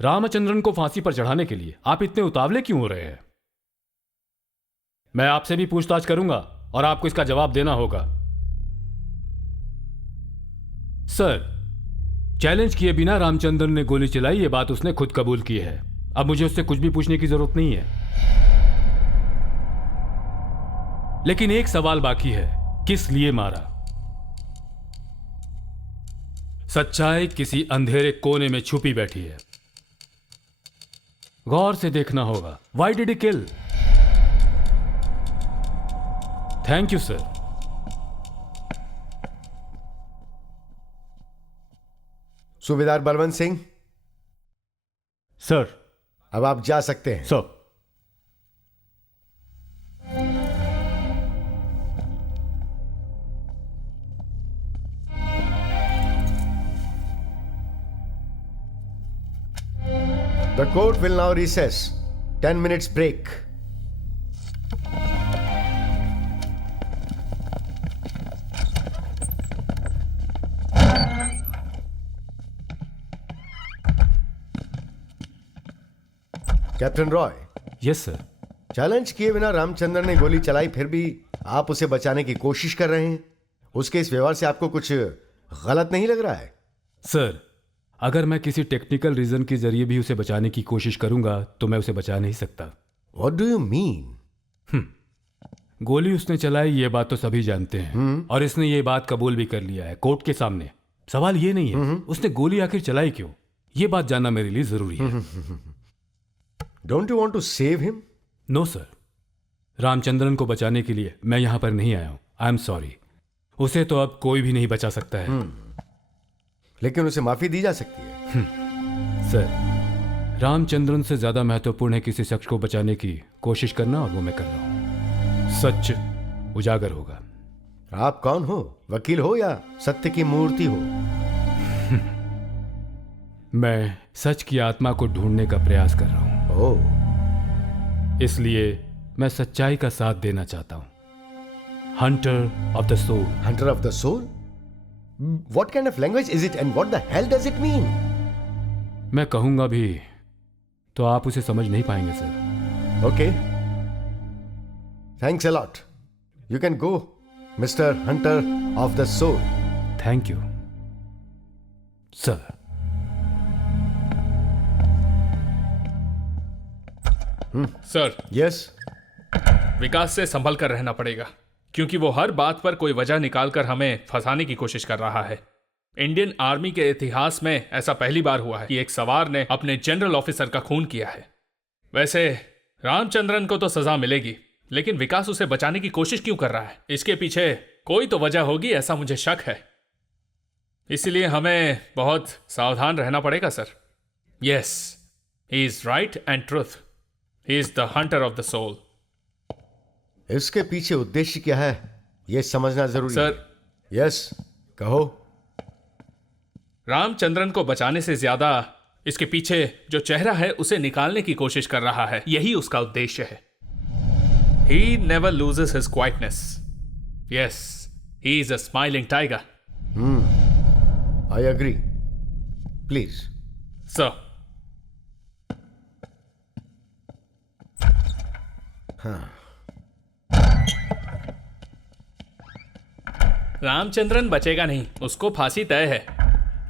Ramachandran को फांसी पर चढ़ाने के लिए आप इतने उतावले क्यों हो रहे हैं? मैं आपसे भी पूछताछ करूंगा और आपको इसका जवाब देना होगा। सर, चैलेंज किए बिना रामचंद्रन ने गोली चलाई, ये बात उसने खुद कबूल की है। अब मुझे उससे कुछ भी पूछने की जरूरत नहीं है। लेकिन एक सवाल बाकी है, किस लिए मारा? सच्चाई किसी अंधेरे कोने में छुपी बैठी है, गौर से देखना होगा। Why did he kill? Thank you sir. Subedar Balwant Singh, sir. अब आप जा सकते हैं। Sir. The court will now recess. 10 minutes break. Captain Roy. Yes sir. Challenge किए बिना रामचंद्रन ने गोली चलाई, फिर भी आप उसे बचाने की कोशिश कर रहे हैं। उसके इस व्यवहार से आपको कुछ गलत नहीं लग रहा है? सर, अगर मैं किसी टेक्निकल रीजन के जरिए भी उसे बचाने की कोशिश करूंगा तो मैं उसे बचा नहीं सकता। What do you mean? गोली उसने चलाई, ये बात तो सभी जानते हैं, और इसने ये बात कबूल भी कर लिया है कोर्ट के सामने। सवाल ये नहीं है उसने गोली आखिर चलाई क्यों, ये बात जानना मेरे लिए जरूरी है। Don't you want to save him? No sir, Ramachandran को बचाने के लिए मैं यहां पर नहीं आया हूं। आई एम सॉरी। उसे तो अब कोई भी नहीं बचा सकता है। लेकिन उसे माफी दी जा सकती है। सर, रामचंद्रन से ज्यादा महत्वपूर्ण है किसी शख्स को बचाने की कोशिश करना, और वो मैं कर रहा हूं। सच उजागर होगा। आप कौन हो? वकील हो या सत्य की मूर्ति हो? मैं सच की आत्मा को ढूंढने का प्रयास कर रहा हूं। ओह, इसलिए मैं सच्चाई का साथ देना चाहता हूं। Hunter of the soul. Hunter of the soul? What kind of language is it and what the hell does it mean? मैं कहूंगा भी तो आप उसे समझ नहीं पाएंगे sir. Okay. Thanks a lot. You can go, Mr. Hunter of the Soul. Thank you sir. Sir, Yes. विकास से संभल कर रहना पड़ेगा, क्योंकि वो हर बात पर कोई वजह निकालकर हमें फंसाने की कोशिश कर रहा है। इंडियन आर्मी के इतिहास में ऐसा पहली बार हुआ है कि एक सवार ने अपने जनरल ऑफिसर का खून किया है। वैसे रामचंद्रन को तो सजा मिलेगी, लेकिन विकास उसे बचाने की कोशिश क्यों कर रहा है? इसके पीछे कोई तो वजह होगी, ऐसा मुझे शक है। इसलिए हमें बहुत सावधान रहना पड़ेगा sir. Yes, he is right and truth. He is the hunter of the soul. इसके पीछे उद्देश्य क्या है यह समझना जरूरी है। सर, यस, कहो। रामचंद्रन को बचाने से ज्यादा इसके पीछे जो चेहरा है उसे निकालने की कोशिश कर रहा है, यही उसका उद्देश्य है। He never loses his quietness. Yes, he is a smiling tiger. I agree. Please. Sir. Ramachandran बचेगा नहीं, उसको फांसी तय है।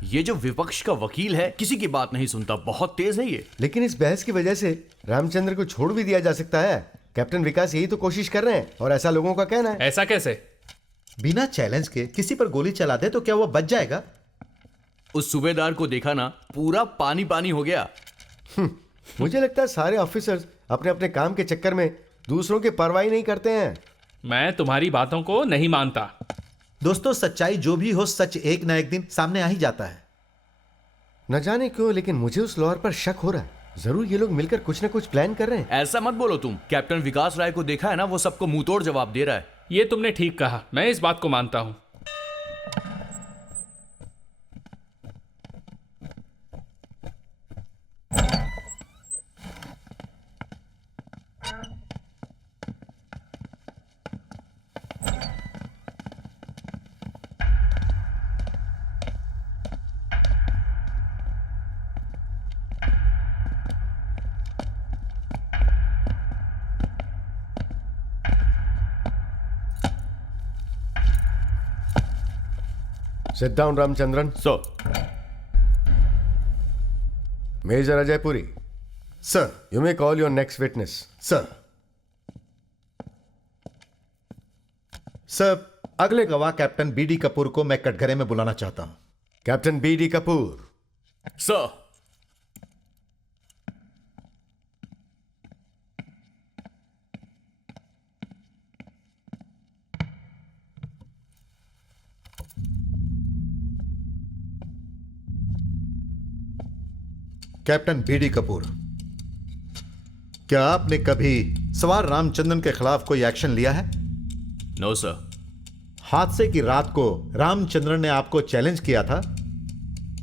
ये जो विपक्ष का वकील है किसी की बात नहीं सुनता, बहुत तेज है ये। लेकिन इस बहस की वजह से रामचंद्र को छोड़ भी दिया जा सकता है। कैप्टन विकास यही तो कोशिश कर रहे हैं, और ऐसा लोगों का कहना है। ऐसा कैसे? बिना चैलेंज के किसी पर गोली चला दे तो क्या वो बच जाएगा? उस सूबेदार को देखा ना, पूरा पानी पानी हो गया। मुझे लगता है सारे ऑफिसर्स अपने अपने काम के चक्कर में दूसरों की परवाही नहीं करते हैं। मैं तुम्हारी बातों को नहीं मानता। दोस्तों, सच्चाई जो भी हो, सच एक ना एक दिन सामने आ ही जाता है। न जाने क्यों, लेकिन मुझे उस लॉयर पर शक हो रहा है। जरूर ये लोग मिलकर कुछ ना कुछ प्लान कर रहे हैं। ऐसा मत बोलो तुम। कैप्टन विकास राय को देखा है ना, वो सबको मुंह तोड़ जवाब दे रहा है। ये तुमने ठीक कहा, मैं इस बात को मानता हूं। Sit down, Ramchandran. Sir. Major Ajay Puri, sir. you may call your next witness. Sir. Sir, अगले गवाह कैप्टन बीडी कपूर को मैं कटघरे में बुलाना चाहता हूं। Captain B.D. Kapoor. Sir. Captain B D Kapoor, क्या आपने कभी सवार रामचंद्रन के खिलाफ कोई एक्शन लिया है? No, sir. हादसे की रात को रामचंद्रन ने आपको चैलेंज किया था?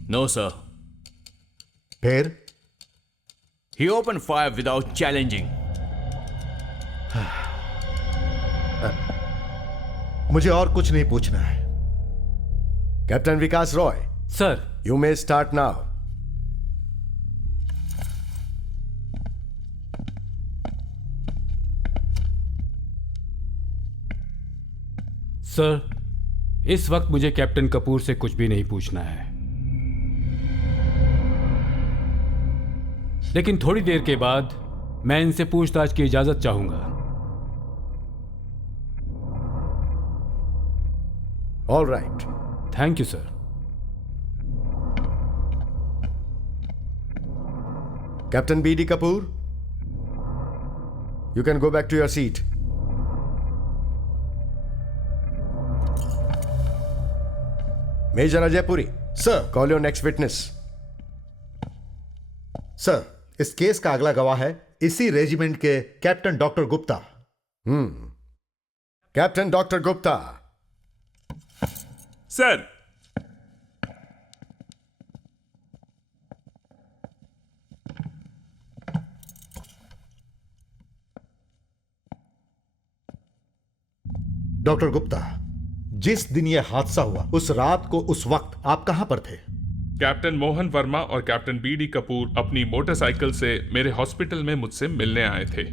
No, sir. फिर? He opened fire without challenging. मुझे और कुछ नहीं पूछना है। Captain Vikas Roy, sir, you may start now. Sir, इस वक्त मुझे कैप्टन कपूर से कुछ भी नहीं पूछना है, लेकिन थोड़ी देर के बाद मैं इनसे पूछताछ की इजाजत चाहूंगा। All right. Thank you sir. Captain B.D. Kapoor, you can go back to your seat. Major Ajay Puri, sir. call your next witness. Sir, इस केस का अगला गवाह है इसी रेजिमेंट के captain doctor Gupta. Captain Dr. Gupta. Sir, doctor Gupta, जिस दिन यह हादसा हुआ उस रात को उस वक्त आप कहां पर थे? कैप्टन मोहन वर्मा और कैप्टन बीडी कपूर अपनी मोटरसाइकिल से मेरे हॉस्पिटल में मुझसे मिलने आए थे।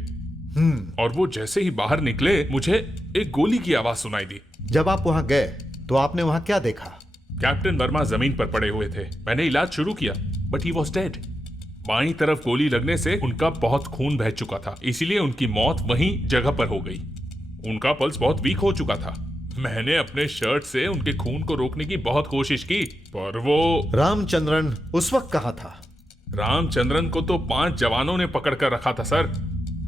और वो जैसे ही बाहर निकले मुझे एक गोली की आवाज सुनाई दी। जब आप वहां गए तो आपने वहां क्या देखा? कैप्टन वर्मा जमीन पर पड़े हुए थे। मैंने इलाज शुरू किया, बट ही वॉज डेड। बाईं तरफ गोली लगने से उनका बहुत खून बह चुका था, इसीलिए उनकी मौत वहीं जगह पर हो गई। उनका पल्स बहुत वीक हो चुका था। मैंने अपने शर्ट से उनके खून को रोकने की बहुत कोशिश की, पर वो रामचंद्रन उस वक्त कहां था? रामचंद्रन को तो 5 जवानों ने पकड़ कर रखा था सर।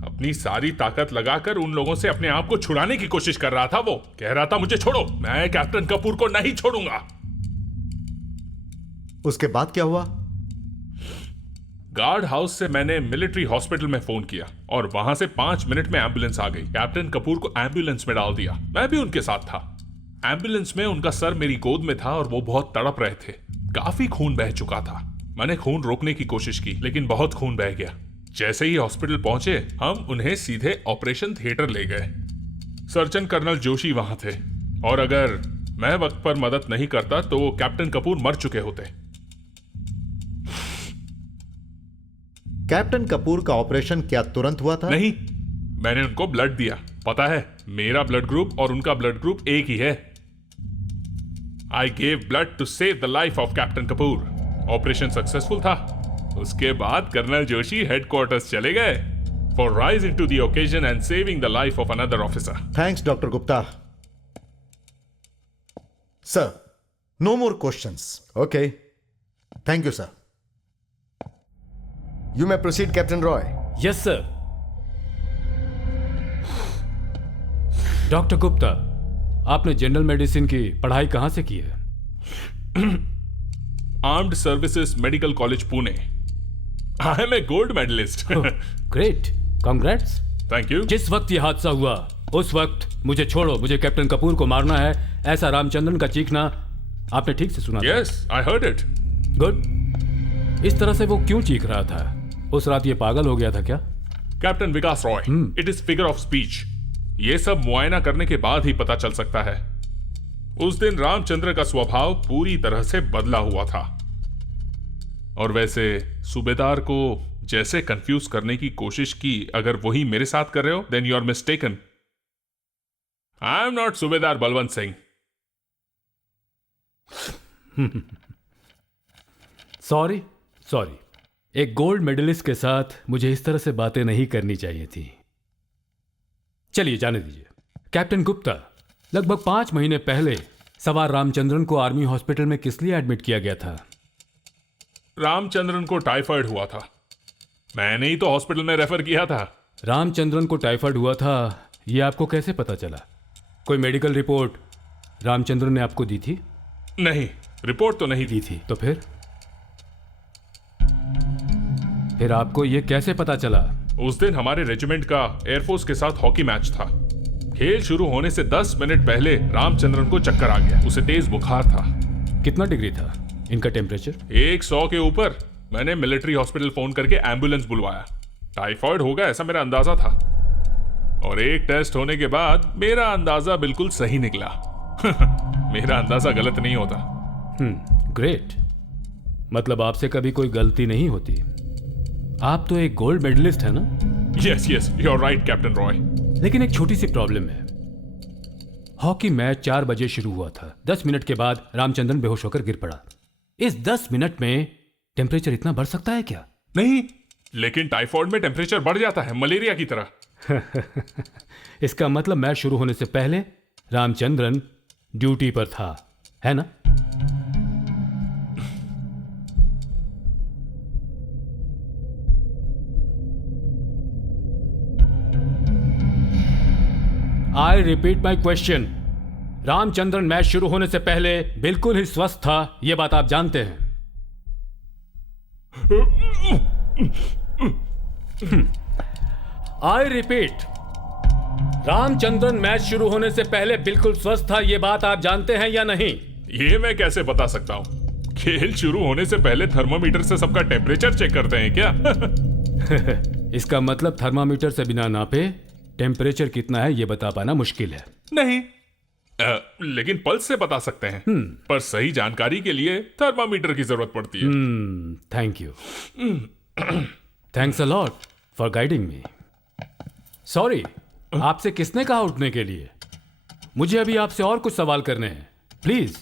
अपनी सारी ताकत लगाकर उन लोगों से अपने आप को छुड़ाने की कोशिश कर रहा था। वो कह रहा था, मुझे छोड़ो, मैं कैप्टन कपूर को नहीं छोड़ूंगा। उसके बाद क्या हुआ? गार्ड हाउस से मैंने मिलिट्री हॉस्पिटल में फोन किया और वहां से 5 मिनट में एम्बुलेंस आ गई। कैप्टन कपूर को एम्बुलेंस में डाल दिया। मैं भी उनके साथ था। एम्बुलेंस में उनका सर मेरी गोद में था और वो बहुत तड़प रहे थे। काफी खून बह चुका था। मैंने खून रोकने की कोशिश की, लेकिन बहुत खून बह गया। जैसे ही हॉस्पिटल पहुंचे हम उन्हें सीधे ऑपरेशन थिएटर ले गए। सर्जन कर्नल जोशी वहां थे और अगर मैं वक्त पर मदद नहीं करता तो कैप्टन कपूर मर चुके होते। कैप्टन कपूर का ऑपरेशन क्या तुरंत हुआ था? नहीं, मैंने उनको ब्लड दिया। पता है, मेरा ब्लड ग्रुप और उनका ब्लड ग्रुप एक ही है। I gave blood to save the life of captain Kapoor. Operation successful था। उसके बाद कर्नल जोशी हेडक्वार्टर्स चले गए for rising to the occasion and saving the life of another officer. Thanks doctor Gupta. Sir, no more questions. Okay. Thank you sir. You may proceed, Captain Roy. Yes sir. Doctor Gupta, आपने general medicine की पढ़ाई कहां से की है? Armed services medical college Pune. I am a gold medallist. Great, congrats. Thank you. जिस वक्त यह हादसा हुआ उस वक्त मुझे छोड़ो, मुझे कैप्टन कपूर को मारना है, ऐसा रामचंद्रन का चीखना आपने ठीक से सुना था? Yes, I heard it. Good. इस तरह से वो क्यों चीख रहा था? उस रात ये पागल हो गया था क्या? Captain Vikas Roy, it is figure of speech. ये सब मुआयना करने के बाद ही पता चल सकता है। उस दिन रामचंद्र का स्वभाव पूरी तरह से बदला हुआ था। और वैसे सूबेदार को जैसे कंफ्यूज करने की कोशिश की, अगर वही मेरे साथ कर रहे हो, then you are mistaken. I am not subedar Balwant Singh. Sorry sorry, एक गोल्ड मेडलिस्ट के साथ मुझे इस तरह से बातें नहीं करनी चाहिए थी। चलिए जाने दीजिए। कैप्टन गुप्ता, लगभग 5 महीने पहले सवार रामचंद्रन को आर्मी हॉस्पिटल में किस लिए एडमिट किया गया था? रामचंद्रन को टाइफाइड हुआ था। मैंने ही तो हॉस्पिटल में रेफर किया था। रामचंद्रन को टाइफाइड हुआ था, यह आपको कैसे पता चला? कोई मेडिकल रिपोर्ट रामचंद्रन ने आपको दी थी? नहीं, रिपोर्ट तो नहीं दी थी। तो फिर आपको यह कैसे पता चला? उस दिन हमारे रेजिमेंट का एयरफोर्स के साथ हॉकी मैच था। खेल शुरू होने से 10 मिनट पहले रामचंद्रन को चक्कर आ गया। उसे तेज बुखार था। कितना डिग्री था इनका टेम्परेचर? 100 के ऊपर। मैंने मिलिट्री हॉस्पिटल फोन करके एम्बुलेंस बुलवाया। टाइफाइड होगा ऐसा मेरा अंदाजा था, और एक टेस्ट होने के बाद मेरा अंदाजा बिल्कुल सही निकला। मेरा अंदाजा गलत नहीं होता। ग्रेट, मतलब आपसे कभी कोई गलती नहीं होती। आप तो एक गोल्ड मेडलिस्ट है ना? Yes yes, you are right captain Roy. लेकिन एक छोटी सी प्रॉब्लम है। हॉकी मैच 4 बजे शुरू हुआ था। 10 मिनट के बाद रामचंद्रन बेहोश होकर गिर पड़ा। इस 10 मिनट में टेम्परेचर इतना बढ़ सकता है क्या? नहीं, लेकिन टाइफाइड में टेम्परेचर बढ़ जाता है, मलेरिया की तरह। इसका मतलब मैच शुरू होने से पहले रामचंद्रन ड्यूटी पर था, है ना? I repeat my question. Ramachandran match शुरू होने से पहले बिल्कुल ही स्वस्थ था, यह बात आप जानते हैं। आई रिपीट, रामचंद्रन मैच शुरू होने से पहले बिल्कुल स्वस्थ था, यह बात आप जानते हैं या नहीं? ये मैं कैसे बता सकता हूं? खेल शुरू होने से पहले थर्मामीटर से सबका टेम्परेचर चेक करते हैं क्या? इसका मतलब थर्मामीटर से बिना नापे टेम्परेचर कितना है यह बता पाना मुश्किल है। नहीं, लेकिन पल्स से बता सकते हैं। पर सही जानकारी के लिए थर्मामीटर की जरूरत पड़ती है। Thank you. Thanks a lot for guiding me. Sorry, आपसे किसने कहा उठने के लिए? मुझे अभी आपसे और कुछ सवाल करने हैं, please.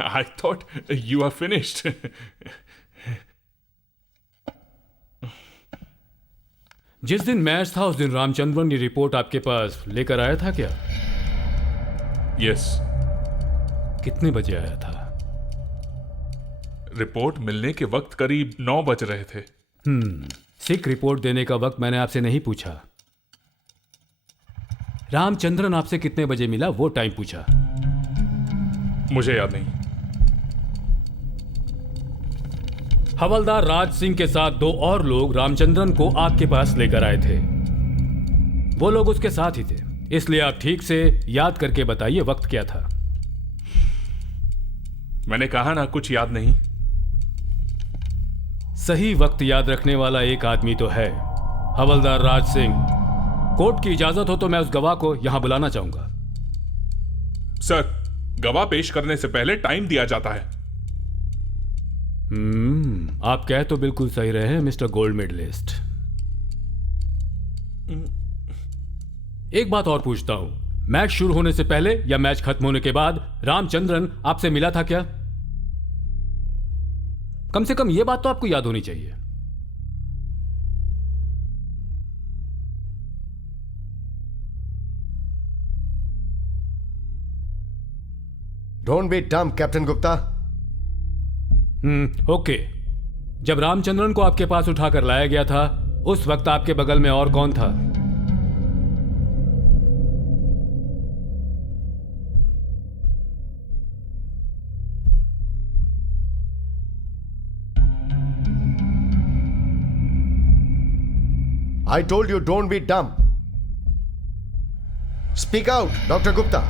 I thought you are finished. जिस दिन मैच था उस दिन रामचंद्रन ये रिपोर्ट आपके पास लेकर आया था क्या? यस। कितने बजे आया था? रिपोर्ट मिलने के वक्त करीब 9 बज रहे थे। सिक रिपोर्ट देने का वक्त मैंने आपसे नहीं पूछा। रामचंद्रन आपसे कितने बजे मिला वो टाइम पूछा। मुझे याद नहीं। हवलदार राज सिंह के साथ 2 और लोग रामचंद्रन को आपके पास लेकर आए थे। वो लोग उसके साथ ही थे, इसलिए आप ठीक से याद करके बताइए वक्त क्या था। मैंने कहा ना, कुछ याद नहीं। सही वक्त याद रखने वाला एक आदमी तो है, हवलदार राज सिंह। कोर्ट की इजाजत हो तो मैं उस गवाह को यहां बुलाना चाहूंगा। सर, गवाह पेश करने से पहले टाइम दिया जाता है। आप कह तो बिल्कुल सही रहे हैं मिस्टर गोल्ड मेडलिस्ट। एक बात और पूछता हूं, मैच शुरू होने से पहले या मैच खत्म होने के बाद रामचंद्रन आपसे मिला था क्या? कम से कम यह बात तो आपको याद होनी चाहिए। डोंट बी डम कैप्टन गुप्ता। ओके। जब रामचंद्रन को आपके पास उठाकर लाया गया था उस वक्त आपके बगल में और कौन था? I told you don't be dumb. Speak out, Dr. Gupta.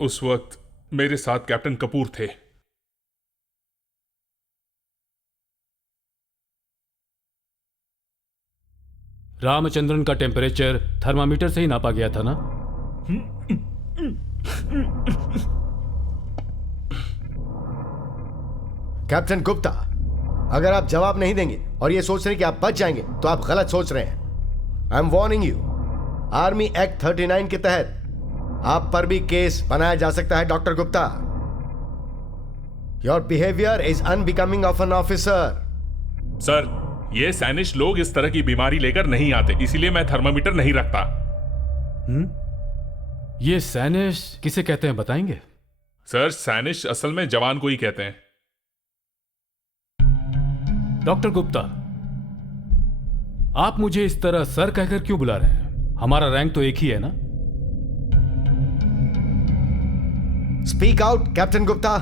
उस वक्त मेरे साथ कैप्टन कपूर थे। रामचंद्रन का टेम्परेचर थर्मामीटर से ही नापा गया था ना? कैप्टन गुप्ता, अगर आप जवाब नहीं देंगे और ये सोच रहे हैं कि आप बच जाएंगे तो आप गलत सोच रहे हैं। I am warning you. Army act 39 के तहत आप पर भी केस बनाया जा सकता है doctor Gupta. Your behaviour is unbecoming of an officer. Sir, ये सैनिश लोग इस तरह की बीमारी लेकर नहीं आते, इसीलिए मैं थर्मामीटर नहीं रखता। ये सैनिश किसे कहते हैं बताएंगे? सर, सैनिश असल में जवान को ही कहते हैं। डॉक्टर गुप्ता, आप मुझे इस तरह सर कहकर क्यों बुला रहे हैं? हमारा रैंक तो एक ही है ना? Speak out captain Gupta.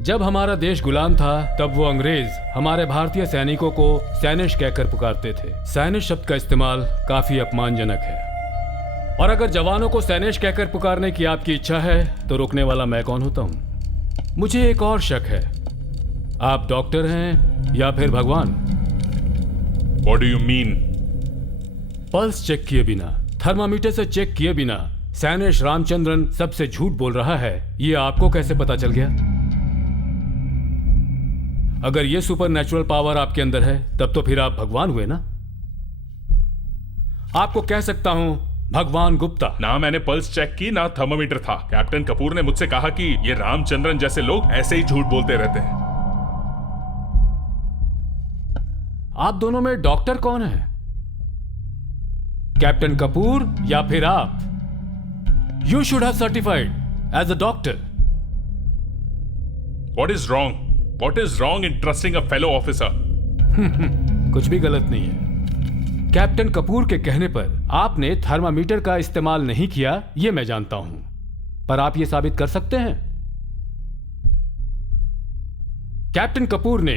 जब हमारा देश गुलाम था तब वो अंग्रेज हमारे भारतीय सैनिकों को सैनिश कहकर पुकारते थे। सैनिश शब्द का इस्तेमाल काफी अपमानजनक है, और अगर जवानों को सैनिश कहकर पुकारने की आपकी इच्छा है तो रोकने वाला मैं कौन होता हूं? मुझे एक और शक है, आप डॉक्टर हैं या फिर भगवान? What do you mean? Pulse check किए बिना, थर्मामीटर से चेक किए बिना सैनिश रामचंद्रन सबसे झूठ बोल रहा है, ये आपको कैसे पता चल गया? अगर ये सुपर नेचुरल पावर आपके अंदर है तब तो फिर आप भगवान हुए ना? आपको कह सकता हूं भगवान गुप्ता। ना मैंने पल्स चेक की ना थर्मामीटर था। कैप्टन कपूर ने मुझसे कहा कि ये रामचंद्रन जैसे लोग ऐसे ही झूठ बोलते रहते हैं। आप दोनों में डॉक्टर कौन है? कैप्टन कपूर या फिर आप? You should have certified as a doctor. What is wrong? What is wrong in trusting a fellow officer? कुछ भी गलत नहीं है। कैप्टन कपूर के कहने पर आपने थर्मामीटर का इस्तेमाल नहीं किया, यह मैं जानता हूं, पर आप यह साबित कर सकते हैं? कैप्टन कपूर ने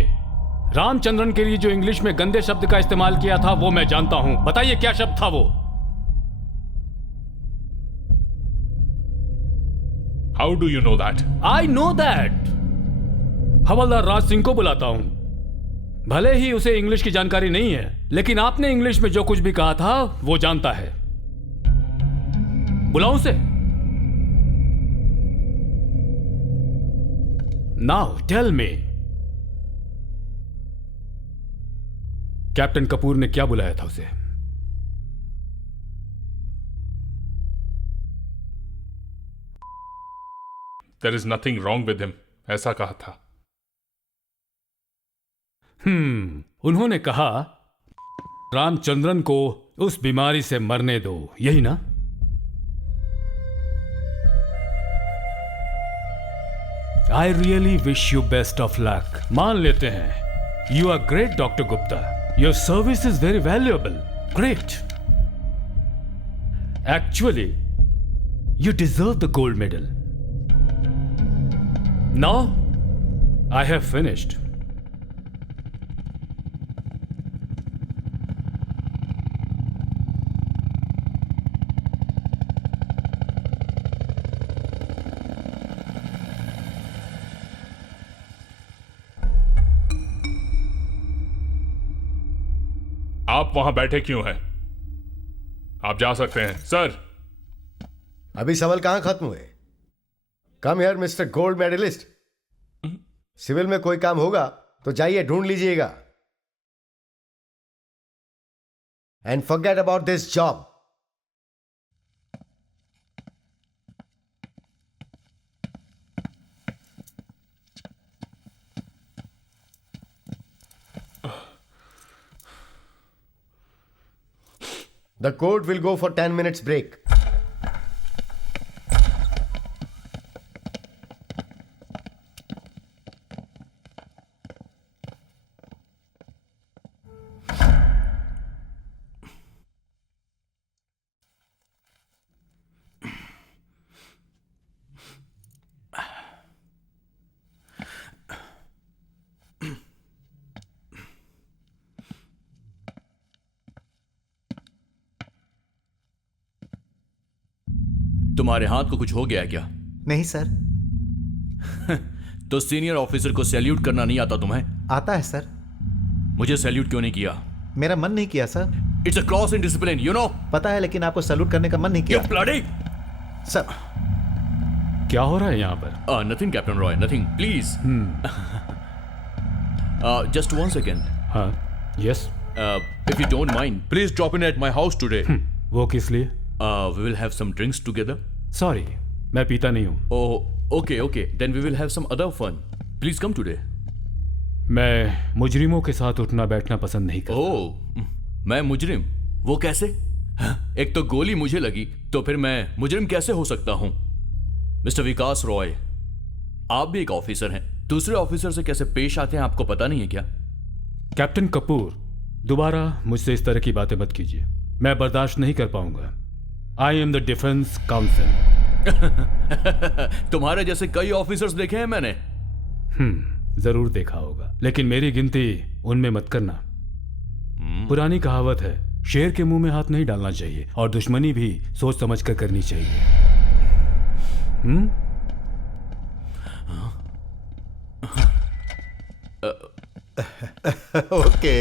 रामचंद्रन के लिए जो इंग्लिश में गंदे शब्द का इस्तेमाल किया था वो मैं जानता हूं। बताइए क्या शब्द था वो? How do you know that? I know that. हवलदार राज सिंह को बुलाता हूं। भले ही उसे इंग्लिश की जानकारी नहीं है, लेकिन आपने इंग्लिश में जो कुछ भी कहा था वो जानता है। बुलाऊं उसे? Now tell me, captain Kapoor ने क्या बुलाया था उसे? There is nothing wrong with him. ऐसा कहा था। उन्होंने कहा रामचंद्रन को उस बीमारी से मरने दो, यही ना? I really wish you best of luck. मान लेते हैं you are great doctor Gupta, your service is very valuable, great. Actually you deserve the gold medal. Now I have finished. आप वहां बैठे क्यों हैं? आप जा सकते हैं सर। अभी सवाल कहां खत्म हुए? Come here mister gold medallist. Civil में कोई काम होगा तो जाइए ढूंढ लीजिएगा। And forget about this job. The court will go for 10 minutes break. तुम्हारे हाथ को कुछ हो गया है क्या? नहीं सर। तो सीनियर ऑफिसर को सैल्यूट करना नहीं आता तुम्हें? आता है सर। मुझे सैल्यूट क्यों नहीं किया? मेरा मन नहीं किया sir. It's a cross in discipline, you know. पता है, लेकिन आपको सैल्यूट करने का मन नहीं किया। You bloody! सर क्या हो रहा है यहां पर? Nothing captain Roy, nothing, please. Just 1 second. हाँ, yes. If you don't mind, please drop in at my house today. वो किस लिए? We will have some drinks together. Sorry, मैं पीता नहीं हूँ. Oh, okay. Then we will have some other fun. Please come today. मैं मुजरिमों के साथ उठना बैठना पसंद नहीं करता. ओह, मैं मुजरिम? वो कैसे? एक तो गोली मुझे लगी, तो फिर मैं मुजरिम कैसे हो सकता हूं? मिस्टर विकास रॉय, आप भी एक ऑफिसर हैं. दूसरे ऑफिसर से कैसे पेश आते हैं आपको पता नहीं है क्या? कैप्टन कपूर, दोबारा मुझसे इस तरह की बातें मत कीजिए. मैं बर्दाश्त नहीं कर पाऊंगा. I am the defence council. तुम्हारे जैसे कई ऑफिसर्स देखे हैं मैंने. जरूर देखा होगा, लेकिन मेरी गिनती उनमें मत करना. पुरानी कहावत है, शेर के मुंह में हाथ नहीं डालना चाहिए और दुश्मनी भी सोच समझ कर करनी चाहिए. Okay.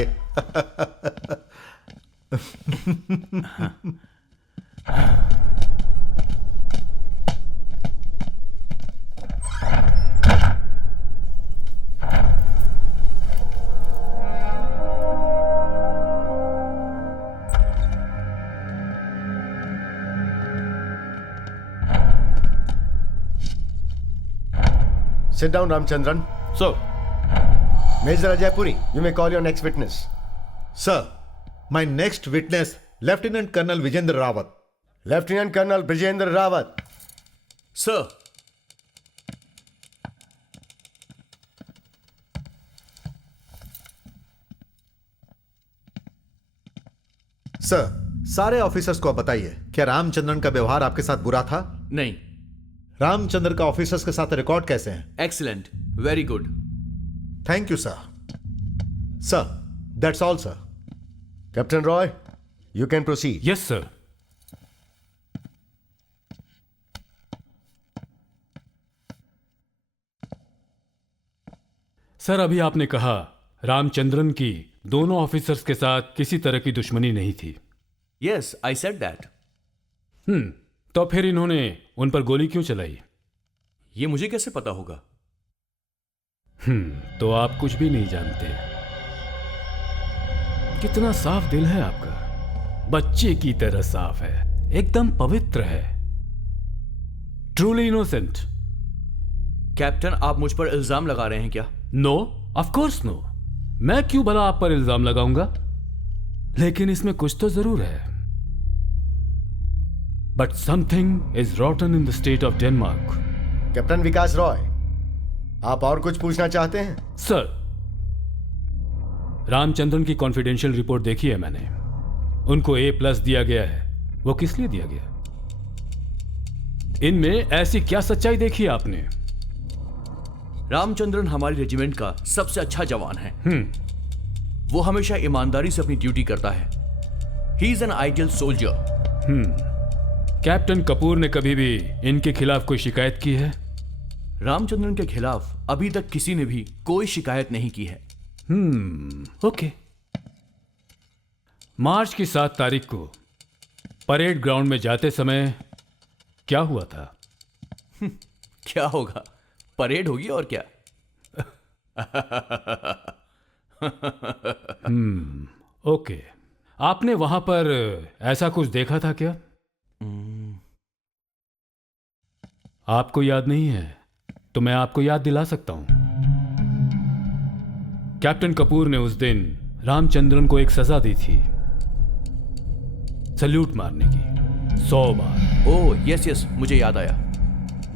Sit down, Ramchandran. Sir. Major Ajaypuri, you may call your next witness. Sir, my next witness, Lieutenant Colonel Vijendra Rawat. Lieutenant Colonel Vijendra Rawat. Sir. Sir, सारे ऑफिसर्स को आप बताइए, क्या रामचंद्रन का व्यवहार आपके साथ बुरा था? नहीं. रामचंद्र का ऑफिसर्स के साथ रिकॉर्ड कैसे हैं? Excellent, very good. Thank you sir. Sir, that's all sir. Captain Roy, you can proceed. Yes sir. Sir, अभी आपने कहा रामचंद्रन की दोनों ऑफिसर्स के साथ किसी तरह की दुश्मनी नहीं थी. Yes, I said that. तो फिर इन्होंने उन पर गोली क्यों चलाई? ये मुझे कैसे पता होगा? तो आप कुछ भी नहीं जानते. कितना साफ दिल है आपका, बच्चे की तरह साफ है, एकदम पवित्र है. Truly innocent. कैप्टन, आप मुझ पर इल्जाम लगा रहे हैं क्या? No, of course no. मैं क्यों भला आप पर इल्जाम लगाऊंगा? लेकिन इसमें कुछ तो जरूर है. But something is rotten in the state of Denmark. Captain Vikas Roy, आप और कुछ पूछना चाहते हैं? सर, रामचंद्रन की कॉन्फिडेंशियल रिपोर्ट देखी है मैंने. उनको A+ दिया गया है. वो किस लिए दिया गया? इनमें ऐसी क्या सच्चाई देखी आपने? रामचंद्रन हमारी रेजिमेंट का सबसे अच्छा जवान है. वो हमेशा ईमानदारी से अपनी ड्यूटी करता है. He is an ideal soldier. Captain Kapoor ने कभी भी इनके खिलाफ कोई शिकायत की है? रामचंद्रन के खिलाफ अभी तक किसी ने भी कोई शिकायत नहीं की है. ओके. मार्च की 7 तारीख को परेड ग्राउंड में जाते समय क्या हुआ था? क्या होगा? परेड होगी और क्या. ओके. आपने वहां पर ऐसा कुछ देखा था क्या? आपको याद नहीं है तो मैं आपको याद दिला सकता हूं. कैप्टन कपूर ने उस दिन रामचंद्रन को एक सजा दी थी, सल्यूट मारने की 100 बार. ओह यस, मुझे याद आया.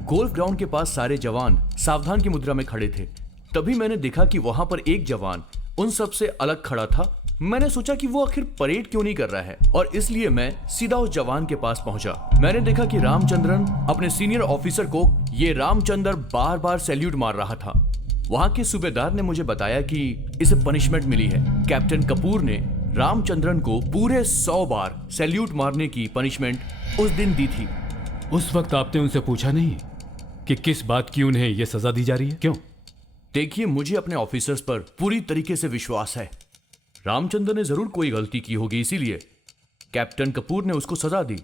गोल्फ ग्राउंड के पास सारे जवान सावधान की मुद्रा में खड़े थे. तभी मैंने देखा कि वहां पर एक जवान उन सब से अलग खड़ा था. मैंने सोचा कि वो आखिर परेड क्यों नहीं कर रहा है, और इसलिए मैं सीधा उस जवान के पास पहुंचा. मैंने देखा कि रामचंद्रन अपने सीनियर ऑफिसर को ये रामचंद्र बार बार सैल्यूट मार रहा था. वहां के सूबेदार ने मुझे बताया कि इसे पनिशमेंट मिली है. कैप्टन कपूर ने रामचंद्रन को पूरे 100 बार सैल्यूट मारने की पनिशमेंट उस दिन दी थी. उस वक्त आपने उनसे पूछा नहीं कि किस बात की उन्हें यह सजा दी जा रही है? क्यों? देखिए, मुझे अपने ऑफिसर्स पर पूरी तरीके से विश्वास है. रामचंद्र ने जरूर कोई गलती की होगी, इसीलिए कैप्टन कपूर ने उसको सजा दी.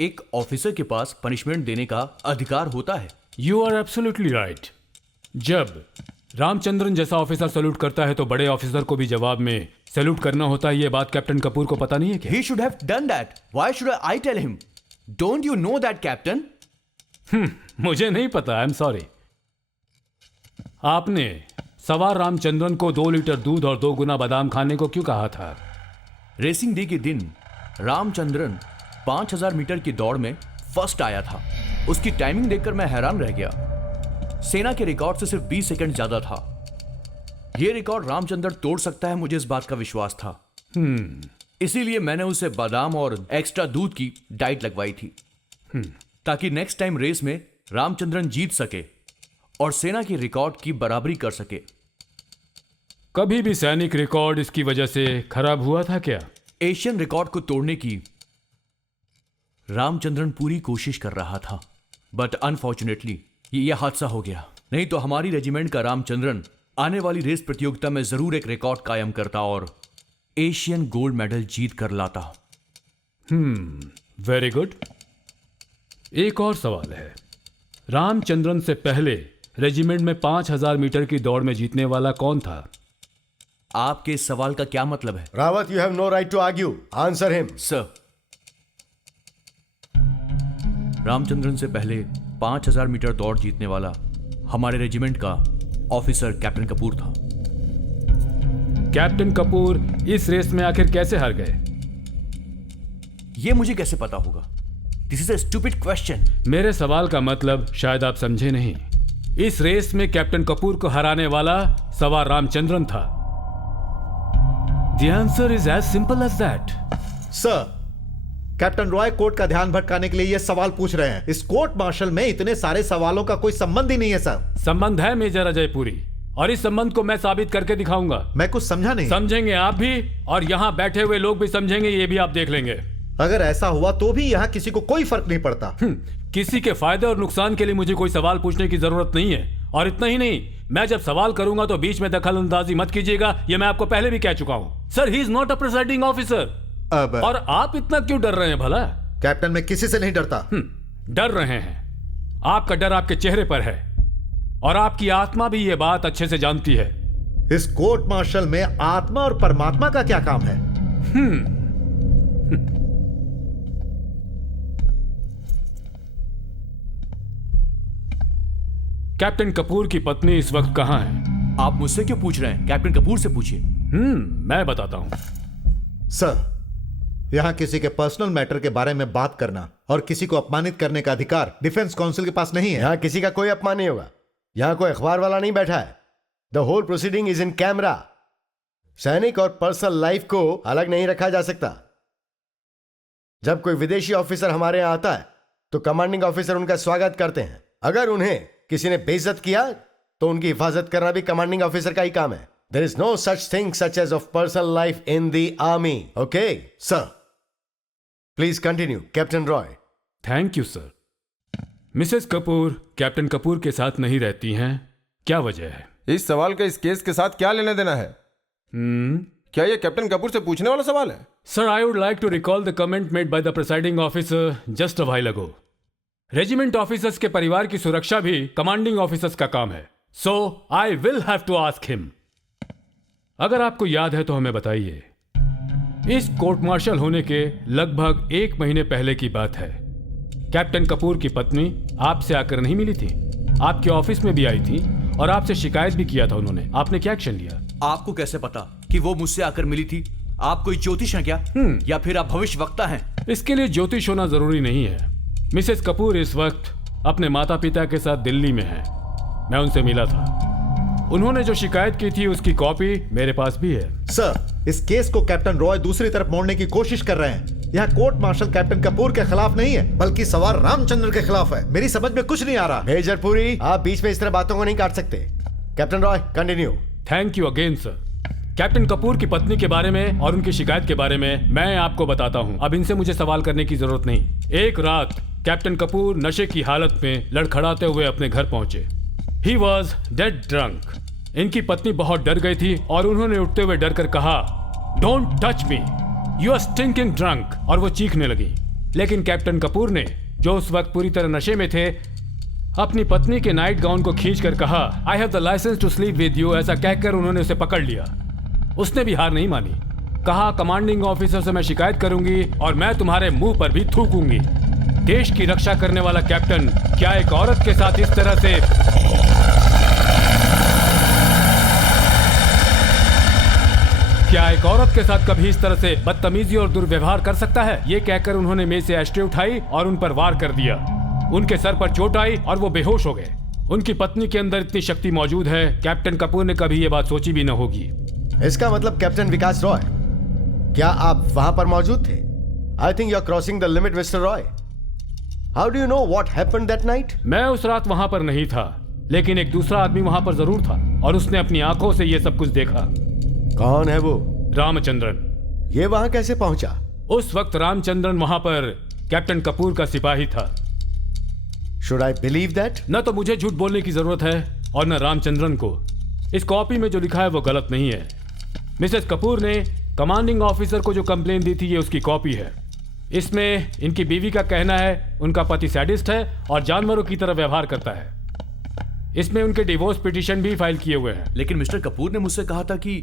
एक ऑफिसर के पास पनिशमेंट देने का अधिकार होता है. You are absolutely right. जब रामचंद्रन जैसा ऑफिसर सैल्यूट करता है तो बड़े ऑफिसर को भी जवाब में सैल्यूट करना होता है। ये बात कैप्टन कपूर को पता नहीं है क्या? He should have done that. Why should I tell him? Don't you know that, Captain? मुझे नहीं पता, आई एम सॉरी। आपने सवार रामचंद्रन को 2 लीटर दूध और 2 गुना बादाम खाने को क्यों कहा था? रेसिंग डे के दिन रामचंद्रन 5000 मीटर की दौड़ में फर्स्ट आया था। उसकी टाइमिंग देखकर मैं हैरान रह गया। सेना के रिकॉर्ड से सिर्फ 20 सेकंड ज्यादा था। यह रिकॉर्ड रामचंद्रन तोड़ सकता है, मुझे इस बात का विश्वास था। इसीलिए मैंने उसे बादाम और एक्स्ट्रा दूध की डाइट लगवाई थी, ताकि नेक्स्ट टाइम रेस में रामचंद्रन जीत सके और सेना की रिकॉर्ड की बराबरी कर सके। कभी भी सैनिक रिकॉर्ड इसकी वजह से खराब हुआ था क्या? एशियन रिकॉर्ड को तोड़ने की रामचंद्रन पूरी कोशिश कर रहा था, बट अनफॉर्चुनेटली यह हादसा हो गया। नहीं तो हमारी रेजिमेंट का रामचंद्रन आने वाली रेस प्रतियोगिता में जरूर एक रिकॉर्ड कायम करता और एशियन गोल्ड मेडल जीत कर लाता। Very good. एक और सवाल है, रामचंद्रन से पहले रेजिमेंट में 5000 मीटर की दौड़ में जीतने वाला कौन था? आपके इस सवाल का क्या मतलब है? Rawat, you have no right to argue, answer him. Sir, Ramachandran से पहले 5000 मीटर दौड़ जीतने वाला हमारे रेजिमेंट का ऑफिसर कैप्टन कपूर था। कैप्टन कपूर इस रेस में आखिर कैसे हार गए? यह मुझे कैसे पता होगा? This is a stupid question. मेरे सवाल का मतलब शायद आप समझे नहीं। इस रेस में कैप्टन कपूर को हराने वाला सवार रामचंद्रन था। The answer is as simple as that. Sir, captain Roy court का ध्यान भटकाने के लिए यह सवाल पूछ रहे हैं। इस कोर्ट मार्शल में इतने सारे सवालों का कोई संबंध ही नहीं है सर। संबंध है मेजर अजय पुरी, और इस संबंध को मैं साबित करके दिखाऊंगा। मैं कुछ समझा नहीं। समझेंगे आप भी, और यहाँ बैठे हुए लोग भी समझेंगे, ये भी आप देख लेंगे। अगर ऐसा हुआ तो भी यहाँ किसी को कोई फर्क नहीं पड़ता। किसी के फायदे और नुकसान के लिए मुझे कोई सवाल पूछने की जरूरत नहीं है। और इतना ही नहीं, मैं जब सवाल करूंगा तो बीच में दखल अंदाजी मत कीजिएगा, ये मैं आपको पहले भी कह चुका हूं। Sir, he is not a presiding officer. और आप इतना क्यों डर रहे हैं भला? कैप्टन, मैं किसी से नहीं डरता। डर रहे हैं। आपका डर आपके चेहरे पर है, और आपकी आत्मा भी ये बात अच्छे से जानती है। इस कोर्ट मार्शल में आत्मा और परमात्मा का क्या काम है? कैप्टन कपूर की पत्नी इस वक्त कहां है? आप मुझसे क्यों पूछ रहे हैं? कैप्टन कपूर से पूछिए। मैं बताता हूं। सर, यहां किसी के पर्सनल मैटर के बारे में बात करना और किसी को अपमानित करने का अधिकार डिफेंस काउंसिल के पास नहीं है। यहां किसी का कोई अपमान नहीं होगा। यहां कोई अखबार वाला नहीं बैठा है। The whole proceeding is in camera. सैनिक और पर्सनल लाइफ को अलग नहीं रखा जा सकता। जब कोई विदेशी ऑफिसर हमारे यहां आता है तो कमांडिंग ऑफिसर उनका स्वागत करते हैं। अगर उन्हें किसी ने बेइज्जत किया तो उनकी हिफाजत करना भी कमांडिंग ऑफिसर का ही काम है। There is no such thing such as of personal life in the army. Okay sir, please continue captain Roy. Thank you sir. Mrs Kapoor captain Kapoor के साथ नहीं रहती हैं, क्या वजह है? इस सवाल का इस केस के साथ क्या लेना देना है? क्या यह कैप्टन कपूर से पूछने वाला सवाल है? Sir, I would like to recall the comment made by the presiding officer just a while ago. Regiment officers के परिवार की सुरक्षा भी कमांडिंग ऑफिसर्स का काम है। So I will have to ask him. अगर आपको याद है तो हमें बताइए। इस कोर्ट मार्शल होने के लगभग 1 महीने पहले की बात है। कैप्टन कपूर की पत्नी आपसे आकर नहीं मिली थी, आपके ऑफिस में भी आई थी और आपसे शिकायत भी किया था उन्होंने। आपने क्या एक्शन लिया? आपको कैसे पता कि वो मुझसे आकर मिली थी? आप कोई ज्योतिष हैं क्या? या फिर आप भविष्यवक्ता हैं? इसके लिए ज्योतिष होना जरूरी नहीं है। मिसेस कपूर इस वक्त अपने माता पिता के साथ दिल्ली में है। मैं उनसे मिला था। उन्होंने जो शिकायत की थी उसकी कॉपी मेरे पास भी है। सर, इस केस को कैप्टन रॉय दूसरी तरफ मोड़ने की कोशिश कर रहे हैं। यह कोर्ट मार्शल कैप्टन कपूर के खिलाफ नहीं है, बल्कि सवार रामचंद्र के खिलाफ है। मेरी समझ में कुछ नहीं आ रहा। मेजर पुरी, आप बीच में इस तरह बातों को नहीं काट सकते। Captain Roy, continue. Thank you again sir. Captain Kapoor की पत्नी के बारे में और उनकी शिकायत के बारे में मैं आपको बताता हूं। अब इनसे मुझे सवाल करने की जरूरत नहीं। एक रात कैप्टन कपूर नशे की हालत में लड़खड़ाते हुए अपने घर पहुंचे। He was dead drunk. इनकी पत्नी बहुत डर गई थी और उन्होंने उठते हुए डर कर कहा, don't touch me, you are stinking drunk, और वो चीखने लगी। लेकिन कैप्टन कपूर ने, जो उस वक्त पूरी तरह नशे में थे, अपनी पत्नी के नाइट गाउन को खींचकर कहा, I have the licence to sleep with you. ऐसा कहकर उन्होंने उसे पकड़ लिया। उसने भी हार नहीं मानी। कहा, कमांडिंग ऑफिसर से मैं शिकायत करूंगी और मैं तुम्हारे मुंह पर भी थूकूंगी। देश की रक्षा करने वाला कैप्टन क्या एक औरत के साथ इस तरह से कभी इस तरह से बदतमीजी और दुर्व्यवहार कर सकता है? ये कहकर उन्होंने मेज से एस्ट्रे उठाई और उन पर वार कर दिया। उनके सर पर चोट आई और वो बेहोश हो गए। उनकी पत्नी के अंदर इतनी शक्ति मौजूद है, कैप्टन कपूर ने कभी ये बात सोची भी न होगी। इसका मतलब कैप्टन विकास रॉय, क्या आप वहां पर मौजूद थे? I think you are crossing the limit mister Roy. How do you know what happened that night? मैं उस रात वहां पर नहीं था, लेकिन एक दूसरा आदमी वहां पर जरूर था और उसने अपनी आंखों से ये सब कुछ देखा। कौन है वो? रामचंद्रन। ये वहां कैसे पहुंचा? उस वक्त रामचंद्रन वहां पर कैप्टन कपूर का सिपाही था। Should I believe that? न तो मुझे झूठ बोलने की जरूरत है और न रामचंद्रन को। इस कॉपी में जो लिखा है वो गलत नहीं है। मिसेस कपूर ने कमांडिंग ऑफिसर को जो कंप्लेन दी थी, ये उसकी कॉपी है। इसमें इनकी बीवी का कहना है उनका पति सैडिस्ट है और जानवरों की तरह व्यवहार करता है। इसमें उनके डिवोर्स पिटीशन भी फाइल किए हुए हैं। लेकिन मिस्टर कपूर ने मुझसे कहा था कि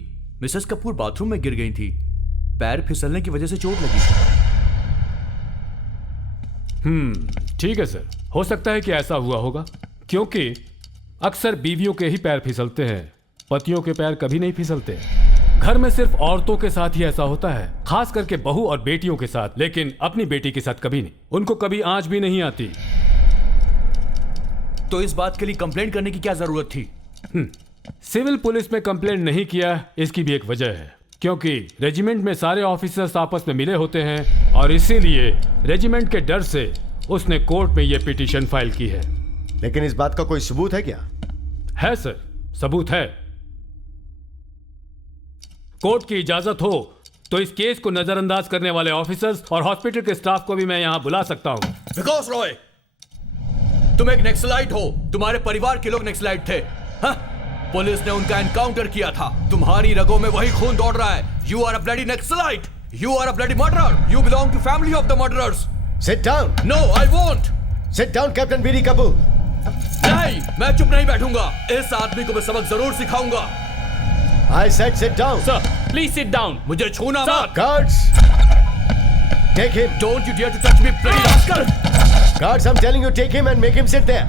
मिसेस कपूर बाथरूम में गिर गई थी, पैर फिसलने की वजह से चोट लगी। ठीक है सर, हो सकता है कि ऐसा हुआ होगा, क्योंकि अक्सर बीवियों के ही पैर फिसलते हैं, पतियों के पैर कभी नहीं फिसलते। घर में सिर्फ औरतों के साथ ही ऐसा होता है, खास करके बहू और बेटियों के साथ, लेकिन अपनी बेटी के साथ कभी नहीं। उनको कभी आंच भी नहीं आती। तो इस बात के लिए कंप्लेंट करने की क्या जरूरत थी? सिविल पुलिस में कंप्लेंट नहीं किया, इसकी भी एक वजह है, क्योंकि रेजिमेंट में सारे ऑफिसर्स आपस में मिले होते हैं और इसीलिए रेजिमेंट के डर से उसने कोर्ट में यह पिटीशन फाइल की है। लेकिन इस बात का कोई सबूत है क्या? है सर, सबूत है। कोर्ट की इजाजत हो तो इस केस को नजरअंदाज करने वाले ऑफिसर्स और हॉस्पिटल के स्टाफ को भी मैं यहां बुला सकता हूं। विकास रॉय, तुम एक नक्सलाइट हो, तुम्हारे परिवार के लोग नक्सलाइट थे। हाँ? पुलिस ने उनका एनकाउंटर किया था, तुम्हारी रगों में वही खून दौड़ रहा है। You are a bloody naxalite, you are a bloody murderer, you belong to family of the murderers. Sit down. No, I won't. Sit down, Captain B D Kapoor. नहीं, मैं चुप नहीं बैठूंगा। इस आदमी को मैं सबक जरूर सिखाऊंगा। I said sit down. Sir, please sit down. मुझे छूना मत। Guards, take him. Don't you dare to touch me, bloody rascal. Guards, I'm telling you, take him and make him sit there.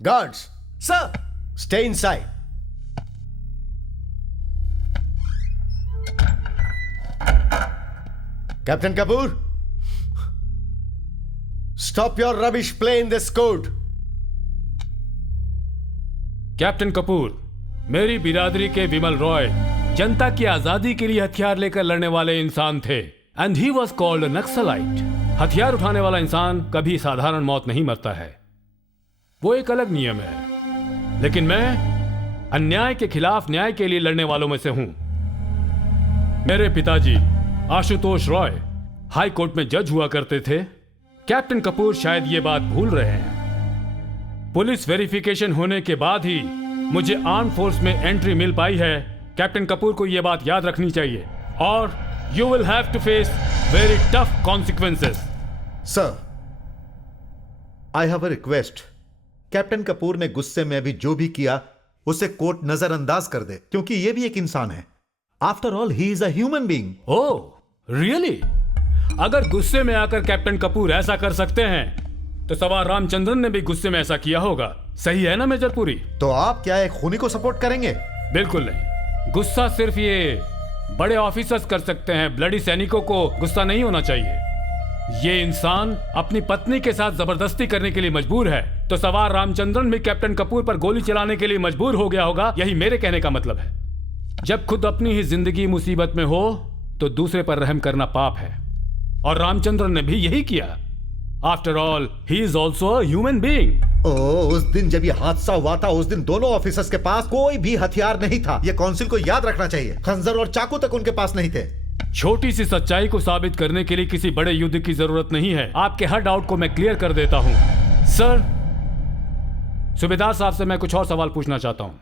Guards, Sir, stay inside. Captain Kapoor, stop your rubbish play in this court. Captain Kapoor, मेरी बिरादरी के विमल रॉय जनता की आजादी के लिए हथियार लेकर लड़ने वाले इंसान थे। And he was called naxalite. हथियार उठाने वाला इंसान कभी साधारण मौत नहीं मरता है, वो एक अलग नियम है। लेकिन मैं अन्याय के खिलाफ न्याय के लिए लड़ने वालों में से हूं। मेरे पिताजी आशुतोष रॉय हाई कोर्ट में जज हुआ करते थे। कैप्टन कपूर शायद ये बात भूल रहे हैं। पुलिस वेरिफिकेशन होने के बाद ही मुझे आर्म फोर्स में एंट्री मिल पाई है। कैप्टन कपूर को यह बात याद रखनी चाहिए और you will have to face very tough consequences. Sir, I have a request. Captain Kapoor ने गुस्से में अभी जो भी किया उसे कोर्ट नजरअंदाज कर दे, क्योंकि यह भी एक इंसान है। After all he is a human being. Oh really? अगर गुस्से में आकर कैप्टन कपूर ऐसा कर सकते हैं तो सवार रामचंद्रन ने भी गुस्से में ऐसा किया होगा। सही है ना मेजर पुरी? तो आप क्या एक खूनी को सपोर्ट करेंगे? बिल्कुल नहीं। गुस्सा सिर्फ ये बड़े ऑफिसर्स कर सकते हैं, ब्लडी सैनिकों को गुस्सा नहीं होना चाहिए। ये इंसान अपनी पत्नी के साथ जबरदस्ती करने के लिए मजबूर है, तो सवार रामचंद्रन भी कैप्टन कपूर पर गोली चलाने के लिए मजबूर हो गया होगा। यही मेरे कहने का मतलब है। जब खुद अपनी ही जिंदगी मुसीबत में हो तो दूसरे पर रहम करना पाप है, और रामचंद्रन ने भी यही किया। After all he is also a human being. ओ, उस दिन जब ये हादसा हुआ था उस दिन दोनों ऑफिसर्स के पास कोई भी हथियार नहीं था। ये काउंसिल को याद रखना चाहिए। खंजर और चाकू तक उनके पास नहीं थे। छोटी सी सच्चाई को साबित करने के लिए किसी बड़े युद्ध की जरूरत नहीं है। आपके हर डाउट को मैं क्लियर कर देता हूं। सर, सूबेदार साहब से मैं कुछ और सवाल पूछना चाहता हूं।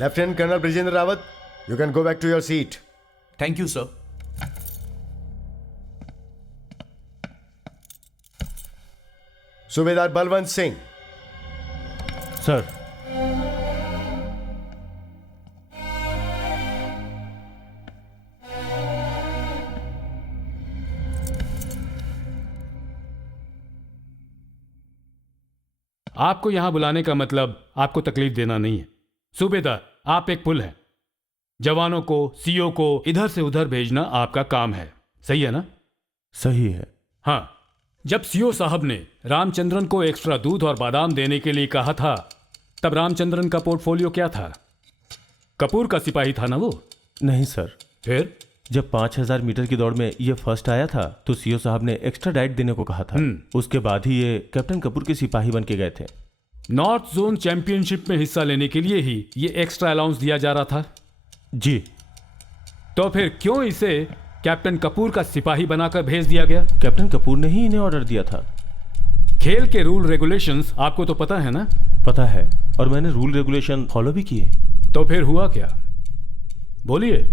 Lieutenant colonel Brijendra Rawat, you can go back to your seat. Thank you sir. Subedar Balwant Singh. Sir. आपको यहां बुलाने का मतलब आपको तकलीफ देना नहीं है। सूबेदार, आप एक पुल हैं। जवानों को, सीओ को इधर से उधर भेजना आपका काम है, सही है ना? सही है। हाँ, जब सीओ साहब ने रामचंद्रन को एक्स्ट्रा दूध और बादाम देने के लिए कहा था, तब रामचंद्रन का पोर्टफोलियो क्या था? कपूर का सिपाही था ना वो? नहीं सर। फिर जब 5000 मीटर की दौड़ में ये फर्स्ट आया था तो सीओ साहब ने एक्स्ट्रा डाइट देने को कहा था। उसके बाद ही ये कैप्टन कपूर के सिपाही बन के गए थे। नॉर्थ जोन चैंपियनशिप में हिस्सा लेने के लिए ही ये एक्स्ट्रा अलाउंस दिया जा रहा था? जी। तो फिर क्यों इसे कैप्टन कपूर का सिपाही बनाकर भेज दिया गया? कैप्टन कपूर ने ही इन्हें ऑर्डर दिया था। खेल के रूल रेगुलेशंस आपको तो पता है ना? पता है, और मैंने रूल रेगुलेशन फॉलो भी किए। तो फिर हुआ क्या? बोलिए,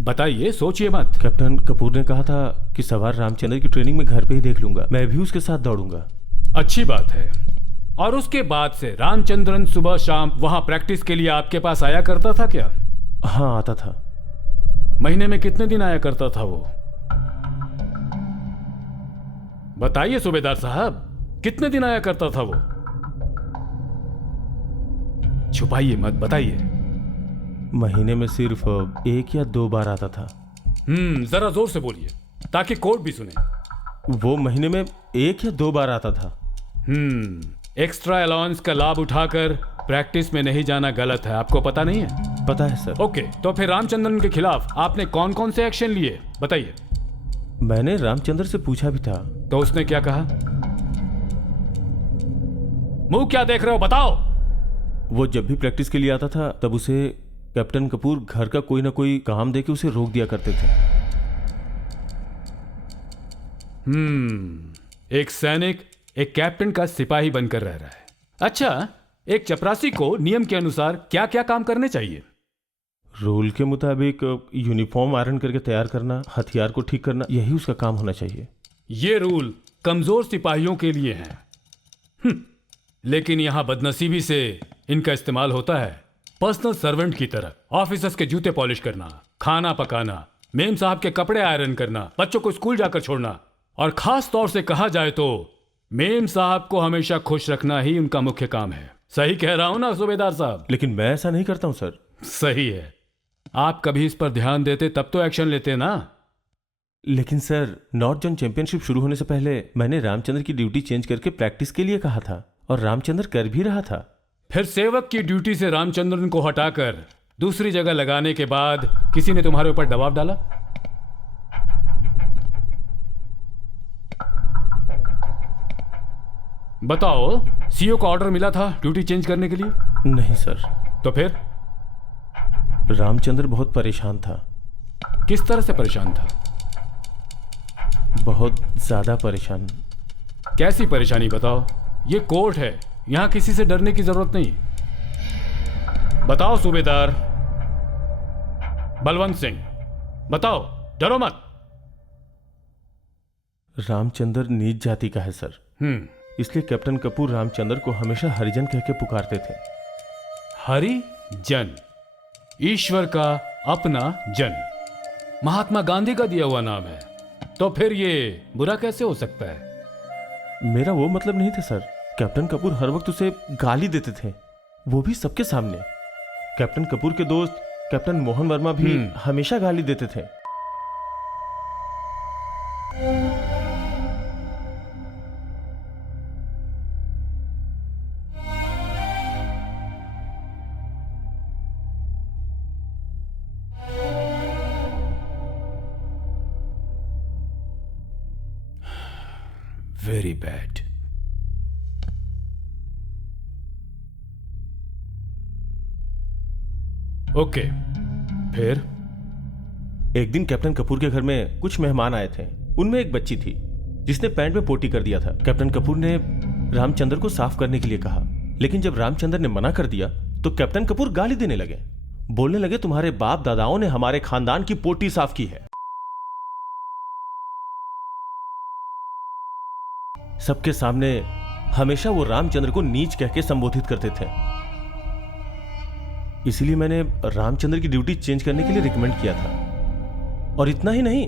बताइए, सोचिए मत। कैप्टन कपूर ने कहा था कि सवार रामचंद्र की ट्रेनिंग में घर पे ही देख लूंगा, मैं भी उसके साथ दौड़ूंगा। अच्छी बात है। और उसके बाद से रामचंद्रन सुबह शाम वहां प्रैक्टिस के लिए आपके पास आया करता था क्या? हाँ, आता था। महीने में कितने दिन आया करता था वो? बताइए सूबेदार साहब, कितने दिन आया करता था वो? छुपाइए मत, बताइए। महीने में सिर्फ 1 या 2 बार आता था। जरा जोर से बोलिए ताकि कोर्ट भी सुने। वो महीने में 1 या 2 बार आता था। एक्स्ट्रा अलाउंस का लाभ उठाकर प्रैक्टिस में नहीं जाना गलत है, आपको पता नहीं है? पता है सर। ओके, तो फिर रामचंद्रन के खिलाफ आपने कौन कौन से एक्शन लिए, बताइए। मैंने रामचंद्र से पूछा भी था। तो उसने क्या कहा? मुंह क्या देख रहे हो, बताओ। वो जब भी प्रैक्टिस के लिए आता था तब उसे कैप्टन कपूर घर का कोई ना कोई काम देके उसे रोक दिया करते थे। एक सैनिक एक कैप्टन का सिपाही बनकर रह रहा है। अच्छा, एक चपरासी को नियम के अनुसार क्या क्या काम करने चाहिए? रूल के मुताबिक यूनिफॉर्म आयरन करके तैयार करना, हथियार को ठीक करना, यही उसका काम होना चाहिए। ये रूल कमजोर सिपाहियों के लिए हैं। लेकिन यहां बदनसीबी से इनका इस्तेमाल होता है पर्सनल सर्वेंट की तरह। ऑफिसर्स के जूते पॉलिश करना, खाना पकाना, मेम साहब के कपड़े आयरन करना, बच्चों को स्कूल जाकर छोड़ना, और खास तौर से कहा जाए तो मेम साहब को हमेशा खुश रखना ही उनका मुख्य काम है। सही कह रहा हूं ना सूबेदार साहब? लेकिन मैं ऐसा नहीं करता हूं सर। सही है। आप कभी इस पर ध्यान देते तब तो एक्शन लेते ना। लेकिन सर, नॉर्थ जोन चैंपियनशिप शुरू होने से पहले मैंने रामचंद्र की ड्यूटी चेंज करके प्रैक्टिस के लिए कहा था, और रामचंद्र कर भी रहा था। फिर सेवक की ड्यूटी से रामचंद्रन को हटाकर दूसरी जगह लगाने के बाद किसी ने तुम्हारे ऊपर दबाव डाला? बताओ, सीईओ को ऑर्डर मिला था ड्यूटी चेंज करने के लिए? नहीं सर। तो फिर? रामचंद्र बहुत परेशान था। किस तरह से परेशान था? बहुत ज्यादा परेशान। कैसी परेशानी बताओ? ये कोर्ट है, यहां किसी से डरने की जरूरत नहीं। बताओ सूबेदार बलवंत सिंह, बताओ, डरो मत। रामचंद्र नीच जाति का है सर। इसलिए कैप्टन कपूर रामचंद्र को हमेशा हरिजन कह के पुकारते थे। हरिजन, ईश्वर का अपना जन, महात्मा गांधी का दिया हुआ नाम है। तो फिर ये बुरा कैसे हो सकता है? मेरा वो मतलब नहीं था सर। कैप्टन कपूर हर वक्त उसे गाली देते थे, वो भी सबके सामने। कैप्टन कपूर के दोस्त कैप्टन मोहन वर्मा भी हमेशा गाली देते थे। Very bad. ओके, फिर? एक दिन कैप्टन कपूर के घर में कुछ मेहमान आए थे। उनमें एक बच्ची थी जिसने पैंट में पोटी कर दिया था। कैप्टन कपूर ने रामचंद्र को साफ करने के लिए कहा, लेकिन जब रामचंद्र ने मना कर दिया तो कैप्टन कपूर गाली देने लगे। बोलने लगे, तुम्हारे बाप दादाओं ने हमारे खानदान की पोटी साफ की है। सबके सामने हमेशा वो रामचंद्र को नीच कह के संबोधित करते थे। इसीलिए मैंने रामचंद्र की ड्यूटी चेंज करने के लिए रिकमेंड किया था। और इतना ही नहीं,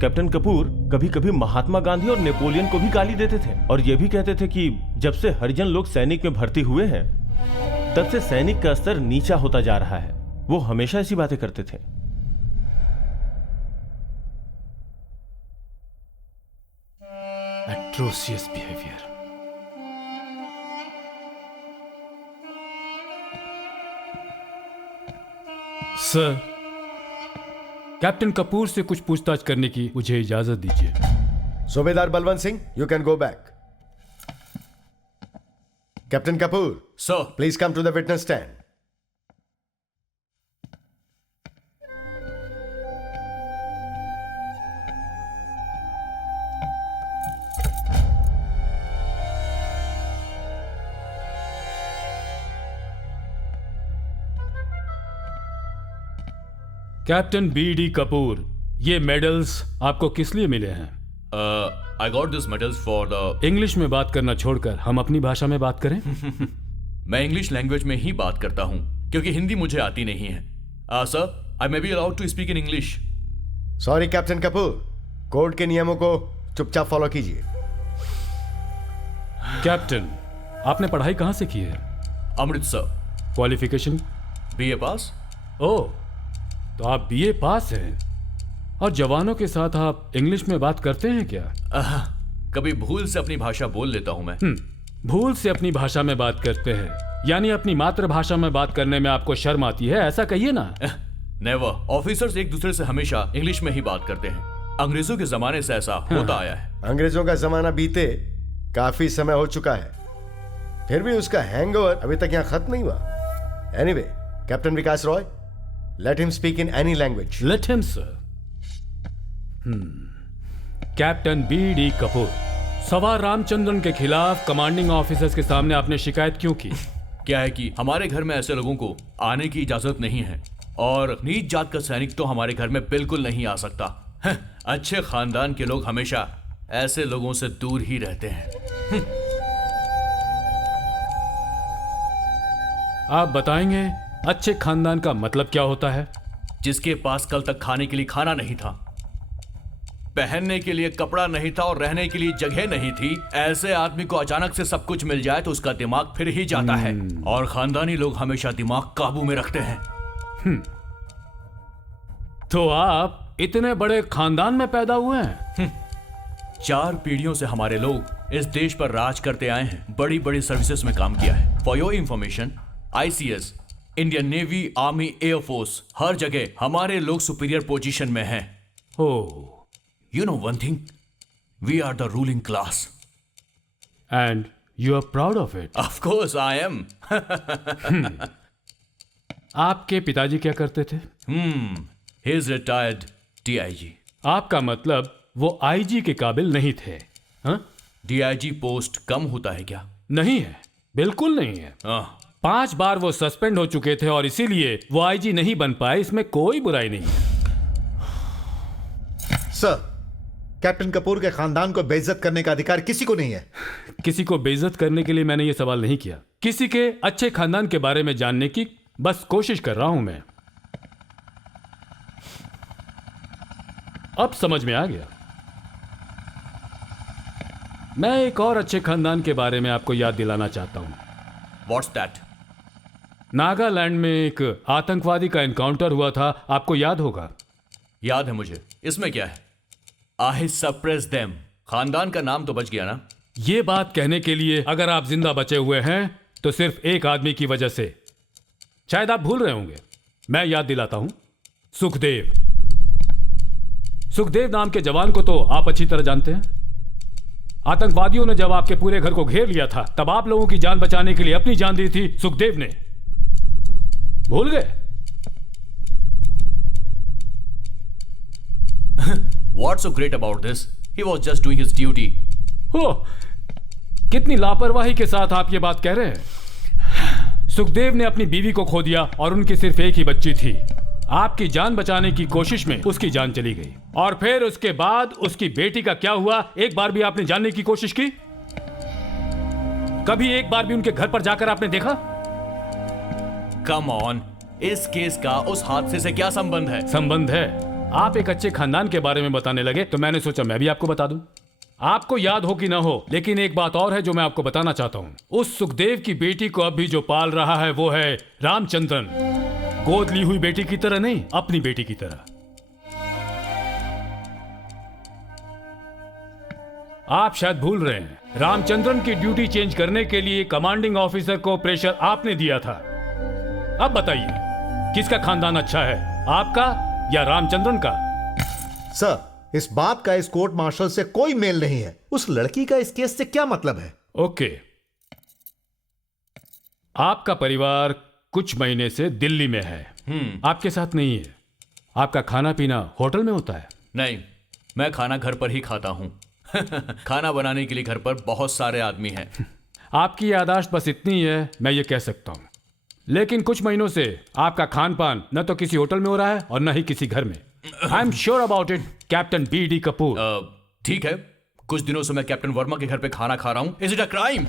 कैप्टन कपूर कभी कभी महात्मा गांधी और नेपोलियन को भी गाली देते थे और यह भी कहते थे कि जब से हरिजन लोग सैनिक में भर्ती हुए हैं तब से सैनिक का स्तर नीचा होता जा रहा है। वो हमेशा ऐसी बातें करते थे। Atrocious behavior. Sir, captain Kapoor से कुछ पूछताछ करने की मुझे इजाजत दीजिए। Subedar Balwant Singh, you can go back. Captain Kapoor, sir, please come to the witness stand. Captain B D. Kapoor, ये मेडल्स आपको किस लिए मिले हैं? I got this medals for the. English में बात करना छोड़कर हम अपनी भाषा में बात करें। मैं इंग्लिश लैंग्वेज में ही बात करता हूं क्योंकि हिंदी मुझे आती नहीं है। Sir, I may be allowed to speak in English. Sorry captain Kapoor, court के नियमों को चुपचाप फॉलो कीजिए। कैप्टन, आपने पढ़ाई कहां से की है? अमृतसर। क्वालिफिकेशन? बीए पास। ओह, तो आप बीए पास हैं और जवानों के साथ आप इंग्लिश में बात करते हैं क्या? कभी भूल से अपनी भाषा बोल लेता हूं मैं। भूल से अपनी भाषा में बात करते हैं, यानी अपनी मातृभाषा में बात करने में आपको शर्म आती है, ऐसा कहिए ना। नेवर। ऑफिसर्स एक दूसरे से हमेशा इंग्लिश में ही बात करते हैं। अंग्रेजों के जमाने से ऐसा होता आया है। अंग्रेजों का जमाना बीते काफी समय हो चुका है, फिर भी उसका हैंगओवर अभी तक यहाँ खत्म नहीं हुआ। Anyway, captain Vikas Roy, let him speak in any language. Let him, sir. Captain B D. Kapoor, सवार रामचंद्रन के खिलाफ कमांडिंग ऑफिसर्स के सामने आपने शिकायत क्यों की? क्या है कि हमारे घर में ऐसे लोगों को आने की इजाजत नहीं है और नीच जात का सैनिक तो हमारे घर में बिल्कुल नहीं आ सकता। अच्छे खानदान के लोग हमेशा ऐसे लोगों से दूर ही रहते हैं। आप बताएंगे अच्छे खानदान का मतलब क्या होता है? जिसके पास कल तक खाने के लिए खाना नहीं था, पहनने के लिए कपड़ा नहीं था और रहने के लिए जगह नहीं थी, ऐसे आदमी को अचानक से सब कुछ मिल जाए तो उसका दिमाग फिर ही जाता है। और खानदानी लोग हमेशा दिमाग काबू में रखते हैं। तो आप इतने बड़े खानदान में पैदा हुए हैं? 4 पीढ़ियों से हमारे लोग इस देश पर राज करते आए हैं, बड़ी बड़ी सर्विसेज में काम किया है। For your information, ICS, Indian navy, army, air force, हर जगह हमारे लोग सुपीरियर पोजीशन में हैं। Oh, you know one thing, we are the ruling class and you are proud of it? Of course I am. आपके पिताजी क्या करते थे? He is retired DIG। आपका मतलब वो IG के काबिल नहीं थे? हाँ? DIG पोस्ट कम होता है क्या? नहीं है, बिल्कुल नहीं है। 5 बार वो सस्पेंड हो चुके थे और इसीलिए वो IG नहीं बन पाए, इसमें कोई बुराई नहीं है। सर, कैप्टन कपूर के खानदान को बेइज्जत करने का अधिकार किसी को नहीं है। किसी को बेइज्जत करने के लिए मैंने ये सवाल नहीं किया, किसी के अच्छे खानदान के बारे में जानने की बस कोशिश कर रहा हूं मैं। अब समझ में आ गया। मैं एक और अच्छे खानदान के बारे में आपको याद दिलाना चाहता हूं। What's that? नागालैंड में एक आतंकवादी का एनकाउंटर हुआ था, आपको याद होगा। याद है मुझे। इसमें क्या है? I suppress them। खानदान का नाम तो बच गया ना। ये बात कहने के लिए अगर आप जिंदा बचे हुए हैं तो सिर्फ एक आदमी की वजह से। शायद आप भूल रहे होंगे, मैं याद दिलाता हूं। सुखदेव। सुखदेव नाम के जवान को तो आप अच्छी तरह जानते हैं। आतंकवादियों ने जब आपके पूरे घर को घेर लिया था तब आप लोगों की जान बचाने के लिए अपनी जान दी थी सुखदेव ने। भूल गए? What's so great about this? He was just doing his duty. ओह, कितनी लापरवाही के साथ आप ये बात कह रहे हैं। सुखदेव ने अपनी बीवी को खो दिया और उनकी सिर्फ एक ही बच्ची थी। आपकी जान बचाने की कोशिश में उसकी जान चली गई और फिर उसके बाद उसकी बेटी का क्या हुआ, एक बार भी आपने जानने की कोशिश की? कभी एक बार भी उनके घर पर जाकर आपने देखा? Come on, इस केस का उस हादसे से क्या संबंध है? संबंध है। आप एक अच्छे खानदान के बारे में बताने लगे तो मैंने सोचा मैं भी आपको बता दूं। आपको याद हो कि ना हो, लेकिन एक बात और है जो मैं आपको बताना चाहता हूं। उस सुखदेव की बेटी को अब भी जो पाल रहा है वो है रामचंद्रन। गोद ली हुई बेटी की तरह नहीं, अपनी बेटी की तरह। आप शायद भूल रहे हैं, रामचंद्रन की ड्यूटी चेंज करने के लिए कमांडिंग ऑफिसर को प्रेशर आपने दिया था। अब बताइए किसका खानदान अच्छा है, आपका या रामचंद्रन का? सर, इस बात का इस कोर्ट मार्शल से कोई मेल नहीं है। उस लड़की का इस केस से क्या मतलब है? ओके, आपका परिवार कुछ महीने से दिल्ली में है, आपके साथ नहीं है। आपका खाना पीना होटल में होता है? नहीं, मैं खाना घर पर ही खाता हूं। खाना बनाने के लिए घर पर बहुत सारे आदमी हैं। आपकी याददाश्त बस इतनी है, मैं ये कह सकता हूं। लेकिन कुछ महीनों से आपका खान पान न तो किसी होटल में हो रहा है और न ही किसी घर में। I am sure about it, captain BD Kapoor. ठीक है, कुछ दिनों से मैं कैप्टन वर्मा के घर पे खाना खा रहा हूं। Is it a crime?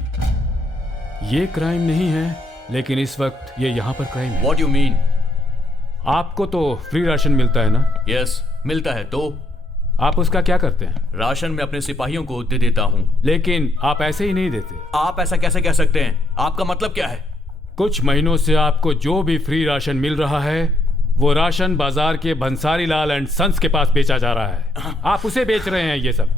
ये क्राइम नहीं है, लेकिन इस वक्त ये यहाँ पर क्राइम है। What you mean? आपको तो फ्री राशन मिलता है ना? यस, मिलता है। तो आप उसका क्या करते हैं? राशन में अपने सिपाहियों को दे देता हूं। लेकिन आप ऐसे ही नहीं देते। आप ऐसा कैसे कह सकते हैं? आपका मतलब क्या है? कुछ महीनों से आपको जो भी फ्री राशन मिल रहा है वो राशन बाजार के भंसारी लाल एंड सन्स के पास बेचा जा रहा है। आप उसे बेच रहे हैं ये सब।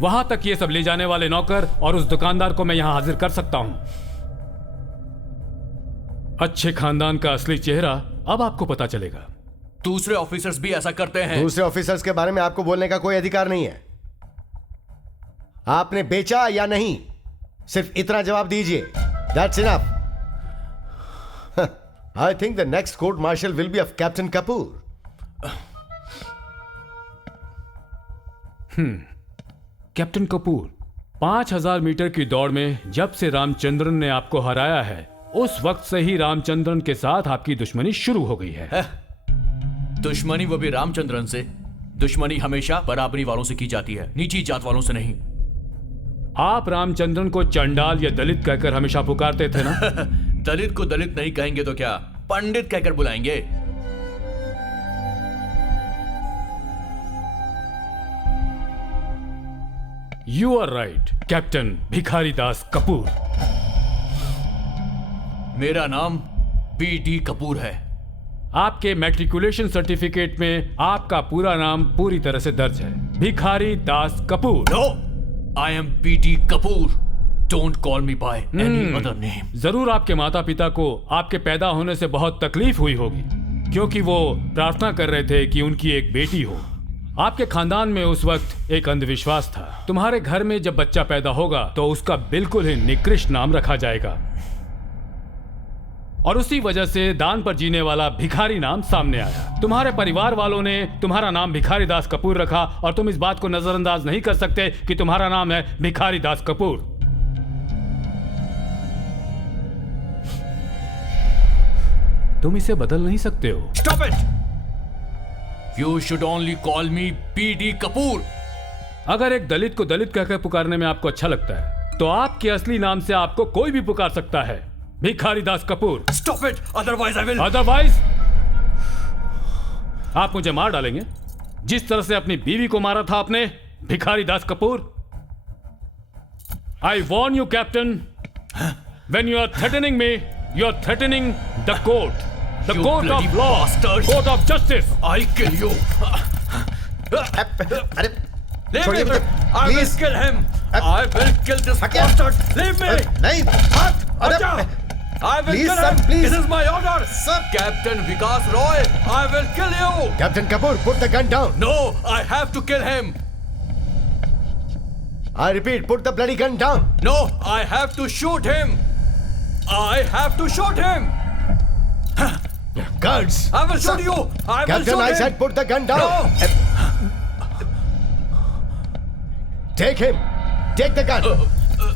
वहां तक ये सब ले जाने वाले नौकर और उस दुकानदार को मैं यहां हाजिर कर सकता हूं। अच्छे खानदान का असली चेहरा अब आपको पता चलेगा। दूसरे ऑफिसर्स भी ऐसा करते हैं। दूसरे ऑफिसर्स के बारे में आपको बोलने का कोई अधिकार नहीं है। आपने बेचा या नहीं, सिर्फ इतना जवाब दीजिए। That's enough. I think the next court martial will be of Captain Kapoor. Captain Kapoor, 5000 metre की दौड़ में जब से रामचंद्रन ने आपको हराया है, उस वक्त से ही रामचंद्रन के साथ आपकी दुश्मनी शुरू हो गई है। दुश्मनी, वो भी रामचंद्रन से। दुश्मनी हमेशा बराबरी वालों से की जाती है, नीची जात वालों से नहीं। आप रामचंद्रन को चंडाल या दलित कहकर हमेशा पुकारते थे ना? दलित को दलित नहीं कहेंगे तो क्या, पंडित कहकर बुलाएंगे। यू आर राइट, कैप्टन भिखारी दास कपूर। मेरा नाम BD कपूर है। आपके मैट्रिकुलेशन सर्टिफिकेट में आपका पूरा नाम पूरी तरह से दर्ज है, Bhikhari Das Kapoor. No, I am BD Kapoor. Don't call me by any other name. जरूर आपके माता पिता को आपके पैदा होने से बहुत तकलीफ हुई होगी, क्योंकि वो प्रार्थना कर रहे थे कि उनकी एक बेटी हो। आपके खानदान में उस वक्त एक अंधविश्वास था, तुम्हारे घर में जब बच्चा पैदा होगा तो उसका बिल्कुल ही निकृष्ट नाम रखा जाएगा, और उसी वजह से दान पर जीने वाला भिखारी नाम सामने आया। तुम्हारे परिवार वालों ने तुम्हारा नाम भिखारी दास कपूर रखा, और तुम इस बात को नजरअंदाज नहीं कर सकते कि तुम्हारा नाम है भिखारी दास कपूर। तुम इसे बदल नहीं सकते हो। Stop it! You should only call me BD Kapoor. अगर एक दलित को दलित कहकर पुकारने में आपको अच्छा लगता है, तो आपके असली नाम से आपको कोई भी पुकार सकता है, Bhikhari Das Kapoor. Stop it, otherwise I will। Otherwise, आप मुझे मार डालेंगे जिस तरह से अपनी बीवी को मारा था आपने, भिखारी Das Kapoor. I warn you, Captain. When you are threatening me, you are threatening the court, the You court bloody of law, bastard. court of justice. I'll kill you। अरे Leave छोड़िए me। मुझे, I will please। kill him। I will kill this हटिए। bastard। Leave me। नहीं, हटा। I will Please, kill sir, him। please। This is my order। Sir। Captain Vikas Roy, I will kill you। Captain Kapoor, put the gun down. No, I have to kill him। I repeat, put the bloody gun down. No, I have to shoot him। I have to shoot him। Guards! I will shoot you! I will Captain, shoot I him! said put the gun down! Take him! Take the gun!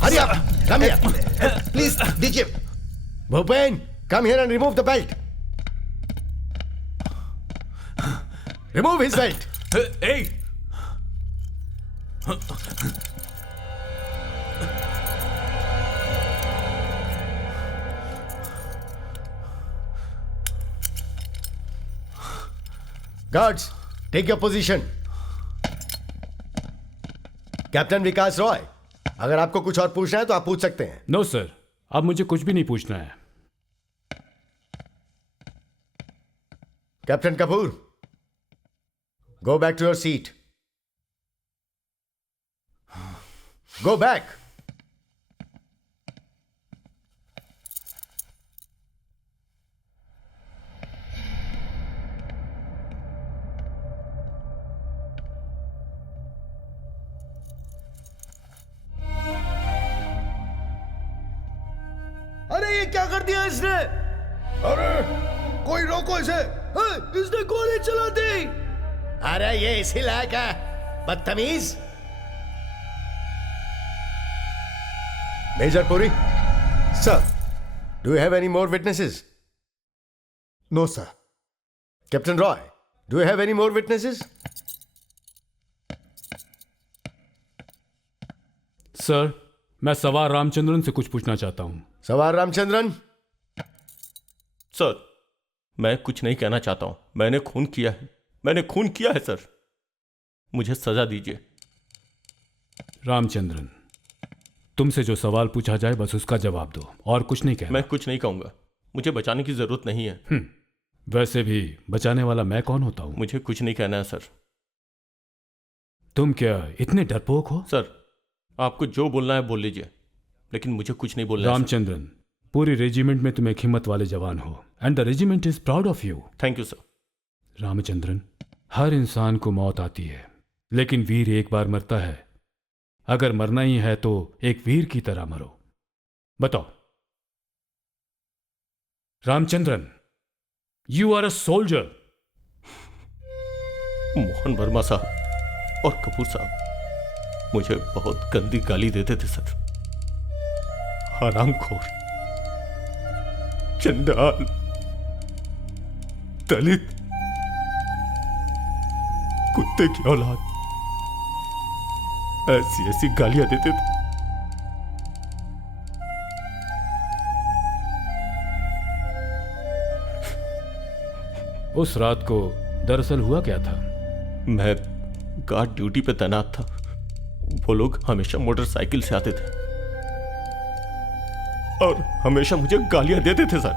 Hurry up! Come here! Please दीजिए. Bhupen, come here and remove the belt! Remove his belt! Hey! Guards, take your position. Captain Vikas Roy, अगर आपको कुछ और पूछना है तो आप पूछ सकते हैं. नो सर, अब मुझे कुछ भी नहीं पूछना है. Captain Kapoor, go back to your seat. Go back. अरे ये क्या कर दिया इसने? अरे कोई रोको इसे. इसने गोली चला दी. अरे ये इसी लायक है, बदतमीज. Major Puri, sir. do you have any more witnesses? No sir. Captain Roy, do you have any more witnesses? Sir, मैं सवार रामचंद्रन से कुछ पूछना चाहता हूं. सवार रामचंद्रन. सर, मैं कुछ नहीं कहना चाहता हूं. मैंने खून किया है. मैंने खून किया है सर. मुझे सजा दीजिए. रामचंद्रन, तुमसे जो सवाल पूछा जाए बस उसका जवाब दो, और कुछ नहीं कहना. मैं कुछ नहीं कहूंगा. मुझे बचाने की जरूरत नहीं है. वैसे भी बचाने वाला मैं कौन होता हूं? मुझे कुछ नहीं कहना है सर. तुम क्या इतने डरपोक हो? सर, आपको जो बोलना है बोल लीजिए, लेकिन मुझे कुछ नहीं बोलना है. रामचंद्रन, पूरी रेजिमेंट में तुम एक हिम्मत वाले जवान हो, and the regiment is proud of you. Thank you sir. Ramachandran, हर इंसान को मौत आती है, लेकिन वीर एक बार मरता है. अगर मरना ही है तो एक वीर की तरह मरो. बताओ Ramachandran, you are a soldier. Mohan Varma साहब और कपूर साहब मुझे बहुत गंदी गाली देते थे सर. हरामखोर, चंडाल, दलित, कुत्ते की औलाद, ऐसी ऐसी गालियां देते थे. उस रात को दरअसल हुआ क्या था? मैं गार्ड ड्यूटी पे तैनात था. वो लोग हमेशा मोटरसाइकिल से आते थे और हमेशा मुझे गालियां देते थे सर.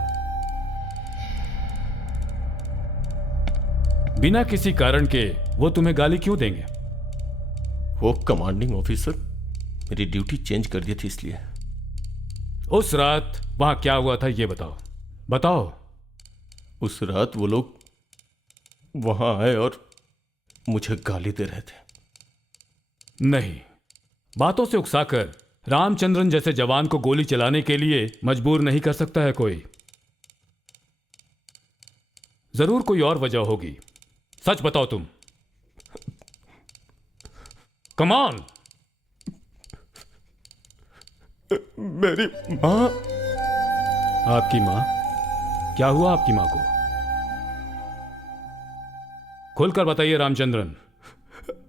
बिना किसी कारण के वो तुम्हें गाली क्यों देंगे? वो कमांडिंग ऑफिसर मेरी ड्यूटी चेंज कर दी थी इसलिए. उस रात वहां क्या हुआ था ये बताओ. बताओ. उस रात वो लोग वहां आए और मुझे गाली दे रहे थे. नहीं, बातों से उकसाकर रामचंद्रन जैसे जवान को गोली चलाने के लिए मजबूर नहीं कर सकता है कोई. जरूर कोई और वजह होगी. सच बताओ तुम. Come on. मेरी मां. आपकी मां? क्या हुआ आपकी मां को? खुलकर बताइए रामचंद्रन.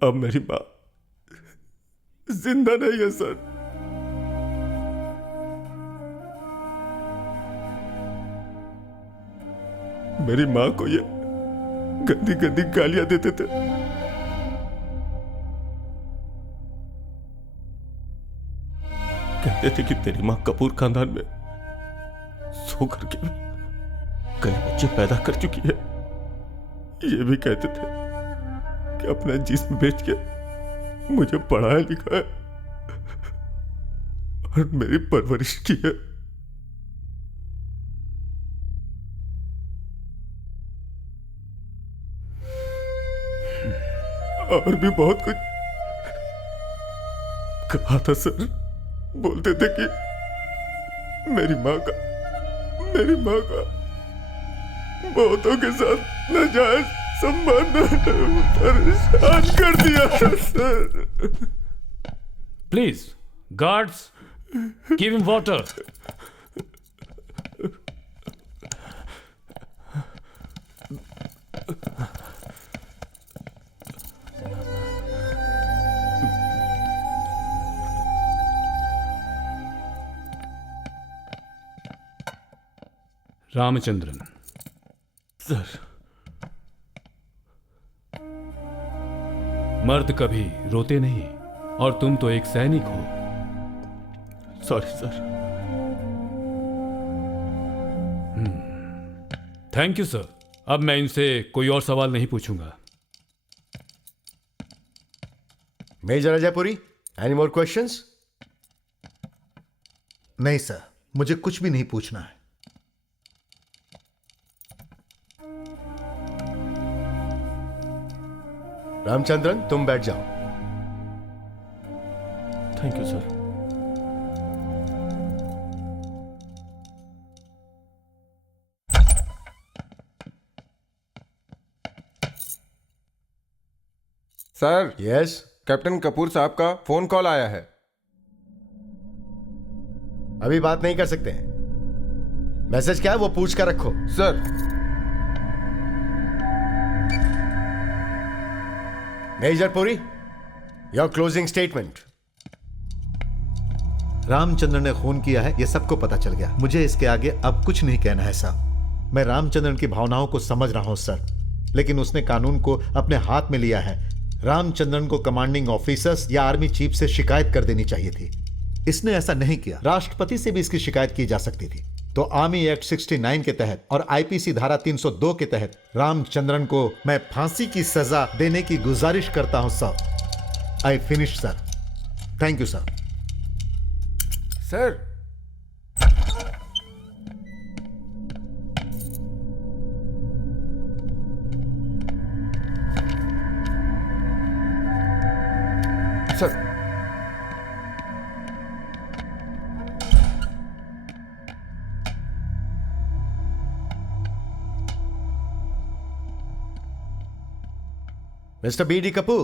अब मेरी मां जिंदा नहीं है सर. मेरी मां को ये गंदी गंदी गालियां देते थे. कहते थे कि तेरी मां कपूर खानदान में सो करके कई बच्चे पैदा कर चुकी है. ये भी कहते थे कि अपना जिस्म बेच के मुझे पढ़ाया लिखाया और मेरी परवरिश की है. और भी बहुत कुछ कहा था सर. बोलते थे कि मेरी मां का बहुतों के साथ नाजायज संबंध परेशान कर दिया था sir. Please guards, give him water. Ramachandran. Sir. मर्द कभी रोते नहीं और तुम तो एक सैनिक हो। Sorry sir. Thank you sir. अब मैं इनसे कोई और सवाल नहीं पूछूंगा। Major Ajaypuri, any more questions? नहीं सर, मुझे कुछ भी नहीं पूछना है। रामचंद्रन, तुम बैठ जाओ। Thank you sir. Sir, yes. Captain Kapoor साहब का फोन कॉल आया है। अभी बात नहीं कर सकते हैं। मैसेज क्या है वो पूछ कर रखो। Sir. Major Puri, your closing statement. Ramachandran ने खून किया है, यह सबको पता चल गया। मुझे इसके आगे अब कुछ नहीं कहना है साहब। मैं रामचंद्रन की भावनाओं को समझ रहा हूं सर, लेकिन उसने कानून को अपने हाथ में लिया है। रामचंद्रन को कमांडिंग ऑफिसर्स या आर्मी चीफ से शिकायत कर देनी चाहिए थी। इसने ऐसा नहीं किया। राष्ट्रपति से भी इसकी शिकायत की जा सकती थी। तो आर्मी एक्ट 69 के तहत और आईपीसी धारा 302 के तहत रामचंद्रन को मैं फांसी की सजा देने की गुजारिश करता हूं sir. I finish sir. Thank you sir. Sir. Sir. Mr. B.D. Kapoor.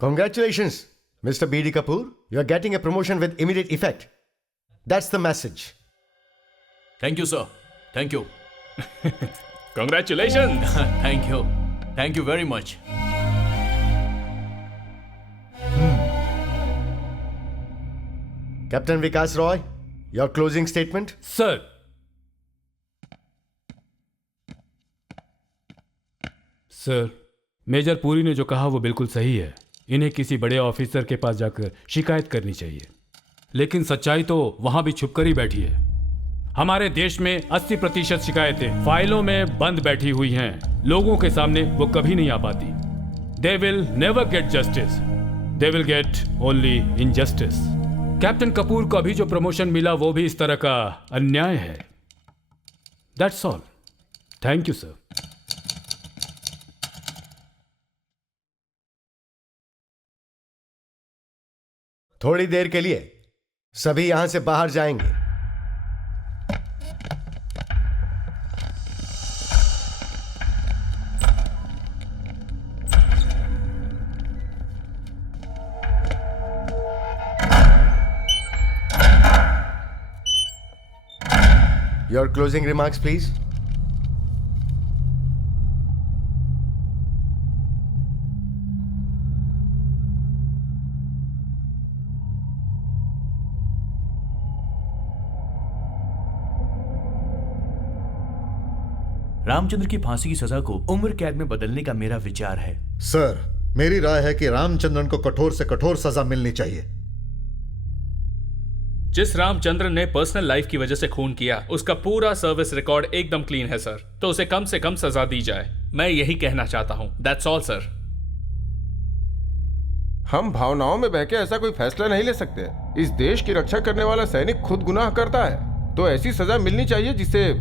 Congratulations, Mr. B.D. Kapoor. You are getting a promotion with immediate effect. That's the message. Thank you sir. Thank you. Congratulations. Thank you. Thank you very much. Captain Vikas Roy, your closing statement. Sir, sir, major Puri ने जो कहा वो बिल्कुल सही है। इन्हें किसी बड़े ऑफिसर के पास जाकर शिकायत करनी चाहिए। लेकिन सच्चाई तो वहां भी छुपकर ही बैठी है। हमारे देश में 80% शिकायतें फाइलों में बंद बैठी हुई हैं। लोगों के सामने वो कभी नहीं आ पाती। They will never get justice, they will get only injustice. Captain Kapoor को अभी जो प्रमोशन मिला वो भी इस तरह का अन्याय है। That's all. Thank you sir. थोड़ी देर के लिए सभी यहां से बाहर जाएंगे। Your closing remarks, please. Ramchandra की फांसी की सजा को उम्र कैद में बदलने का मेरा विचार है। सर, मेरी राय है कि रामचंद्रन को कठोर से कठोर सजा मिलनी चाहिए। जिस रामचंद्रन ने पर्सनल लाइफ की वजह से खून किया, उसका पूरा सर्विस रिकॉर्ड एकदम क्लीन है सर। तो उसे कम से कम सजा दी जाए। मैं यही कहना चाहता हूं। That's all sir. हम भावनाओं में बहके ऐसा कोई फैसला नहीं ले सकते। इस देश की रक्षा करने वाला सैनिक खुद गुनाह करता है तो ऐसी सजा मिलनी चाहिए जिससे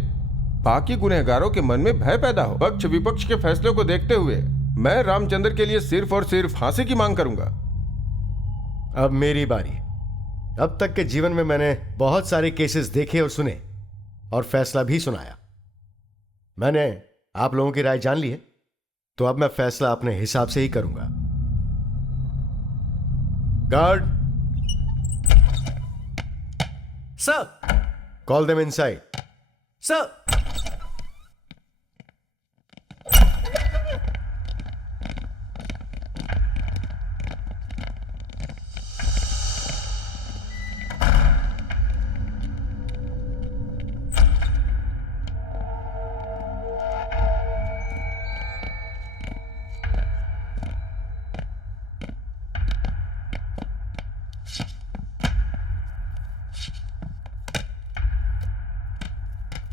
बाकी गुनहगारों के मन में भय पैदा हो। पक्ष विपक्ष के फैसलों को देखते हुए मैं रामचंद्र के लिए सिर्फ और सिर्फ फांसी की मांग करूंगा। अब मेरी बारी। अब तक के जीवन में मैंने बहुत सारे केसेस देखे और सुने और फैसला भी सुनाया। मैंने आप लोगों की राय जान ली है, तो अब मैं फैसला अपने हिसाब से ही करूंगा। Guard, sir. Call them inside. Sir.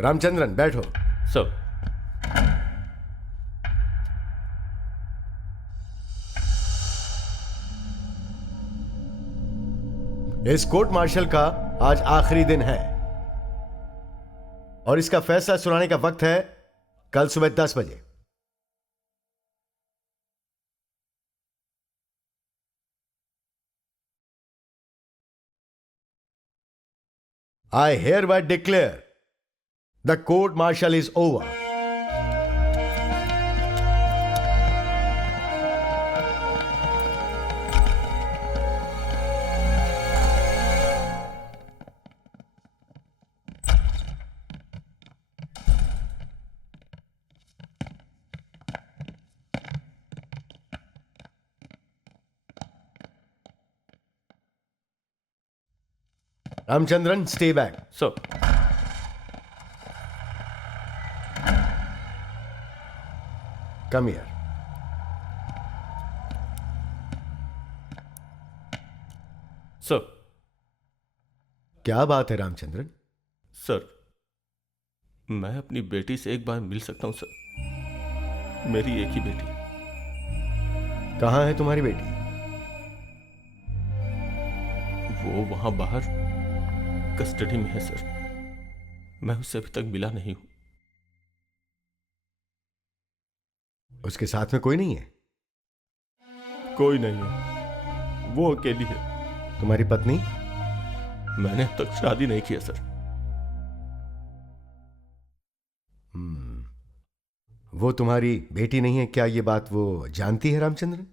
Ramachandran बैठो। सब इस कोर्ट मार्शल का आज आखिरी दिन है और इसका फैसला सुनाने का वक्त है कल सुबह 10 बजे। I hereby declare the court martial is over. Ramchandran, stay back. सब Come here. सब क्या बात है रामचंद्रन? सर, मैं अपनी बेटी से एक बार मिल सकता हूं सर? मेरी एक ही बेटी। कहां है तुम्हारी बेटी? वो वहां बाहर कस्टडी में है सर। मैं उससे अभी तक मिला नहीं हूं। उसके साथ में कोई नहीं है? कोई नहीं है, वो अकेली है। तुम्हारी पत्नी? मैंने अब तक शादी नहीं किया सर। वो तुम्हारी बेटी नहीं है, क्या ये बात वो जानती है रामचंद्रन?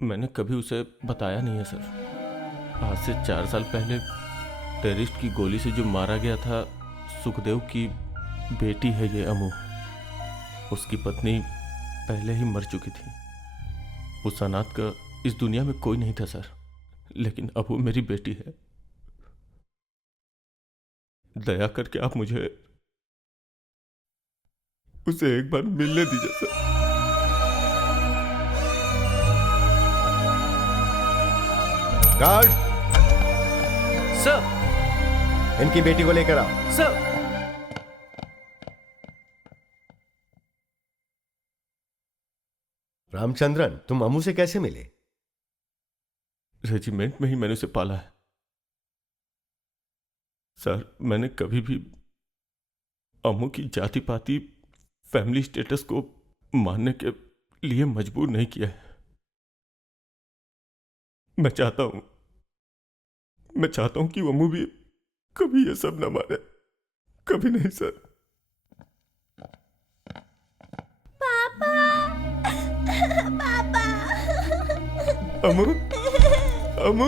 मैंने कभी उसे बताया नहीं है सर। आज से 4 साल पहले टेररिस्ट की गोली से जो मारा गया था, सुखदेव की बेटी है ये अमू। उसकी पत्नी पहले ही मर चुकी थी। उस अनाथ का इस दुनिया में कोई नहीं था सर, लेकिन अब वो मेरी बेटी है। दया करके आप मुझे उसे एक बार मिलने दीजिए सर। Guard, sir. इनकी बेटी को लेकर आओ। सर। रामचंद्रन, तुम अमू से कैसे मिले? रेजिमेंट में ही मैंने उसे पाला है सर। मैंने कभी भी अमू की जाति पाति फैमिली स्टेटस को मानने के लिए मजबूर नहीं किया है। मैं चाहता हूं कि अमू भी कभी ये सब ना माने। कभी नहीं सर। पापा, पापा। अमू, अमू,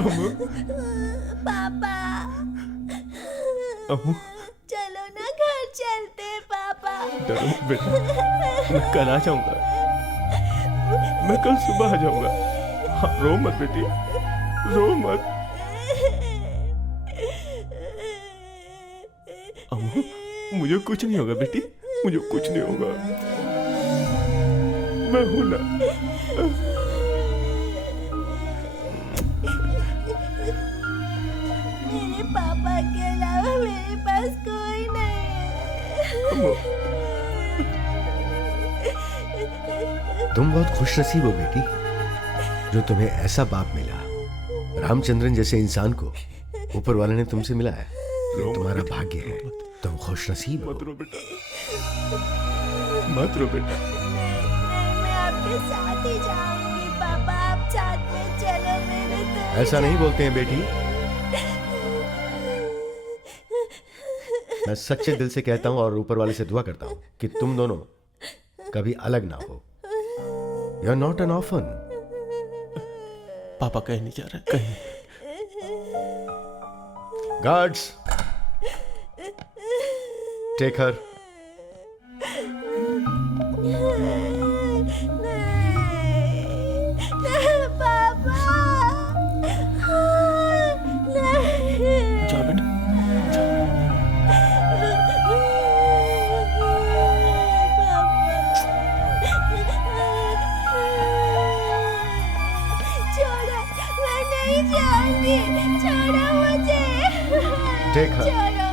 अमू, पापा। अमू, चलो ना घर चलते हैं पापा। डरो मत बेटा, मैं कल आ जाऊंगा। मैं कल सुबह आ जाऊंगा। हाँ, रो मत बेटी, रो मत। अमू, मुझे कुछ नहीं होगा बेटी, मुझे कुछ नहीं होगा। मैं हूं ना। मेरे पापा के अलावा मेरे पास कोई नहीं है। तुम बहुत खुशनसीब हो बेटी, जो तुम्हें ऐसा बाप मिला। रामचंद्रन जैसे इंसान को ऊपर वाले ने तुमसे मिला है। ये तुम्हारा भाग्य है। तुम खुशनसीब हो। मत रो बेटा, मत रो बेटा। मैं आपके साथ ही जाऊंगी पापा, आप साथ में ऐसा नहीं बोलते हैं बेटी। मैं सच्चे दिल से कहता हूं और ऊपर वाले से दुआ करता हूं कि तुम दोनों कभी अलग ना हो। You are not an orphan. पापा कहीं नहीं जा रहे, कहीं। Guards, take her. जाओ बेटा। छोड़ो, मैं नहीं जाऊंगी। छोड़ो मुझे। Take her. छोड़ो,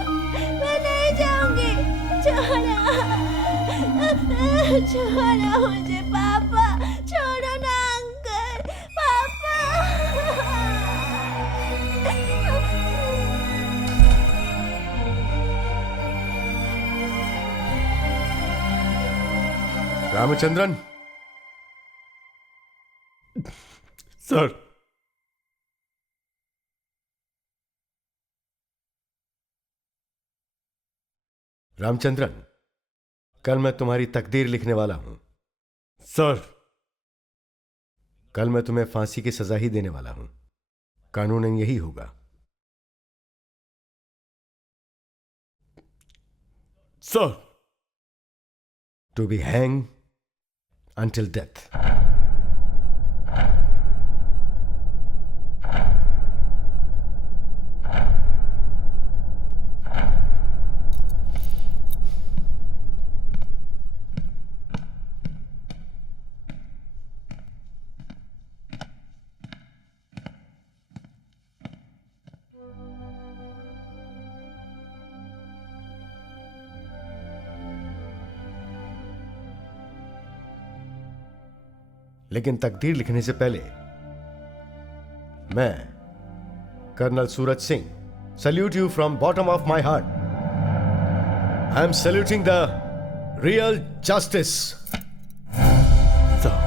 मैं नहीं जाऊंगी। छोड़ो, छोड़ो मुझे पापा। छोड़ो ना अंकल। पापा। रामचंद्रन। सर, रामचंद्रन, कल मैं तुम्हारी तकदीर लिखने वाला हूं। सर, कल मैं तुम्हें फांसी की सजा ही देने वाला हूं। कानूनन यही होगा। Sir, to be hang until death. लेकिन तकदीर लिखने से पहले मैं colonel Suraj Singh salute you from bottom of my heart. I am saluting the real justice. Sir,